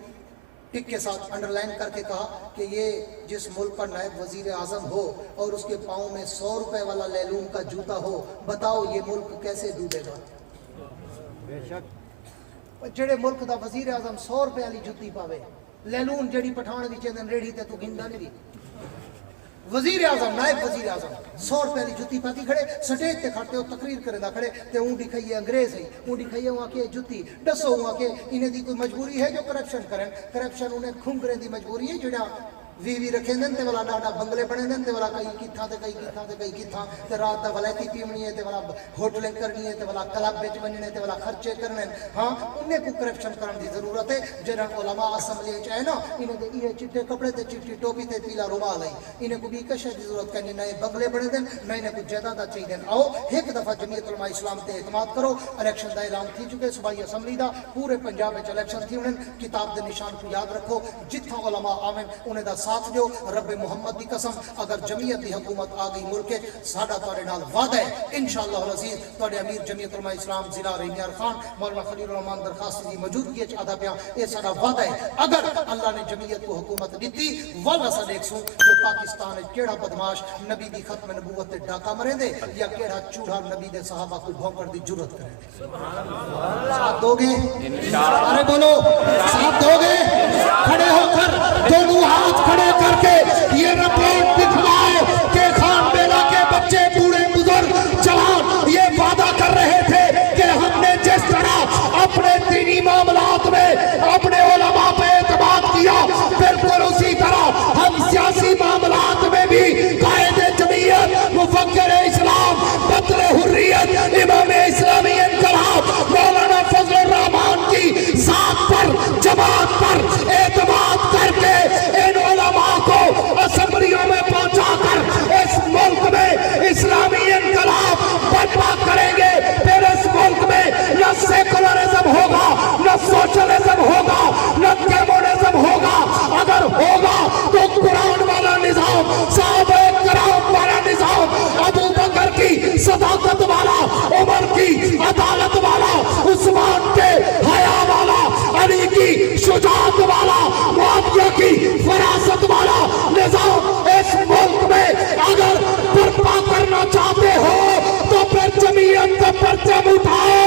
टिक के साथ अंडरलाइन करके कहा कि ये जिस मुल्क का नायब वजीर आजम हो और उसके पाँव में 100 रुपए वाला लैलून का जूता हो, बताओ ये मुल्क कैसे डूबेगा। जेड़े मुल्क का वजीर आजम 100 रुपए वाली जुत्ती पावे, लैलून जड़ी पठान दी चेदन रेड़ी ते तू गिंदा नहीं। वजीर आजम, नायब वजीर आजम 100 रुपए वाली जुत्ती पाती खड़े, स्टेज ते खड़ते हो, तकरीर करेंदा खड़े ते ऊँडी खाइए अंग्रेज है, ऊँडी खाइए वहाँ के जुत्ती दसो वहाँ के इन्हें दी कोई मजबूरी है जो करप्शन करें। करप्शन उन्हें खुंगरे दी मजबूरी है, जो वी रखे ते वाला डाडा बंगले बने ते वाला कई किथा ते कई किथा ते कई किथा ते रात दा वलैती पीवनी है ते वाला होटलें करनी है ते वाला क्लब विच बनने ते वाला खर्चे करने। हाँ, उन्हें को करप्शन करने की जरूरत है। जरा उलमा असम्बली च है ना, इन्हें दे ये चिट्टे कपड़े ते चिट्टी टोपी ते पीला रुमाल है, इन्हें को भी कशे की जरूरत करनी, नए बंगले बने देन, नए ने कुछ जायदाद चाहिए। आओ एक दफा जमीयत उलमा इस्लाम ते एतमाद करो। इलेक्शन का ऐलान थी चुके, सूबाई असम्बली का पूरे पंजाब में इलेक्शन थी। उन्हें किताब के निशान को याद रखो, जिथा उलमा आवन उन्हें दा साथ दो। रब मुहम्मद की कसम, अगर जमीयत की हुकूमत आ गई मुल्क साडा तुहाडे नाल वादा है इंशाअल्लाह अज़ीज़, तुहाडे अमीर जमीयत उलमा इस्लाम जिला रहीमियार खान मौलाना खलील रहमान दरखास्त की मौजूदगी च आदा पिया, ये साडा वादा है। अगर अल्लाह ने जमीयत को हुकूमत दी, वाला सा देखसूं जो पाकिस्तान केड़ा बदमाश नबी दी खत्म नबूवत ते डाका मरे दे या केड़ा चूड़ा नबी दे सहाबा को भौंकण दी जुर्रत करे। साथ दोगे? अरे बोलो, साथ दोगे? खड़े होकर दोनों हाथ खड़े करके ये रिपोर्ट दिखलाओ कि खान बेला के बच्चे, बूढ़े, बुजुर्ग, जवान ये वादा कर रहे थे कि हमने जिस तरह अपने दीनी मामलात में अपने उलमा पे एतमाद किया, बिल्कुल उसी तरह हम सियासी मामलात में भी कायदे जमीयत, मुफक्किर इस्लाम, बदर हुर्रियत, इमाम इस्लामी इनकलाब मौलाना फजल रहमान की साथ पर, जमात पर एतमाद करके इन उलमा को असम्बलियों में पहुंचाकर इस मुल्क में इस्लामी इनकलाब बर्पा करेंगे। फिर इस मुल्क में न सेकुलरिज्म होगा, न सोशलिज्म होगा, न कम्युनिज्म होगा। अगर होगा तो कुरान वाला निजाम, साहबे कराम वाला निजाम, अबू बकर की सदाकत वाला, उमर की अदालत वाला, उस्मान के हया वाला, अली की शुजाअत वाला, मुआविया की फरासत वाला निजाम इस मुल्क में अगर बर्पा करना चाहते हो तो फिर जमीयत का परचम उठाओ,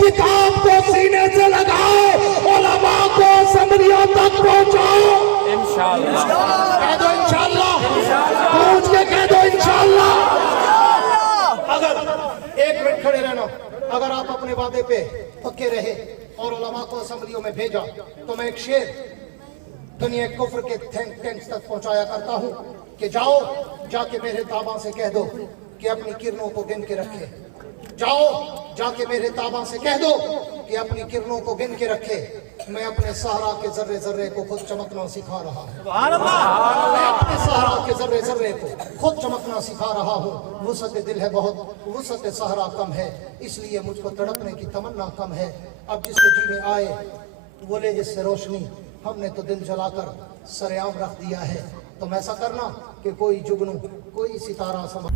किताब को सीने से लगाओ, उलमा को असम्बलियों तक पहुंचाओ। इंशाअल्लाह कह दो, इंशाअल्लाह पहुंच के कह दो इंशाअल्लाह। अगर एक मिनट खड़े रहना, अगर आप अपने वादे पे पक्के रहे और उलमा को असम्बलियों में भेजा तो मैं एक शेर दुनिया कुफ्र के थिंक टैंक्स तक पहुंचाया करता हूं कि जाओ जाके मेरे ताबा से कह दो कि अपनी किरणों को गिन के रखे। जाओ जाके मेरे ताबा से कह दो कि अपनी किरणों को गिन के रखे। मैं अपने सहरा के जर्रे जर्रे को खुद चमकना सिखा रहा हूँ। मैं अपने सहरा के जर्रे जर्रे को खुद चमकना सिखा रहा हूँ। वुसअत दिल है बहुत, वुसअत सहरा कम है, इसलिए मुझको तड़पने की तमन्ना कम है। अब जिसके जी में आए वो ले जिससे रोशनी, हमने तो दिल जलाकर सरेआम रख दिया है। तुम ऐसा करना कि कोई जुगनू, कोई सितारा समझ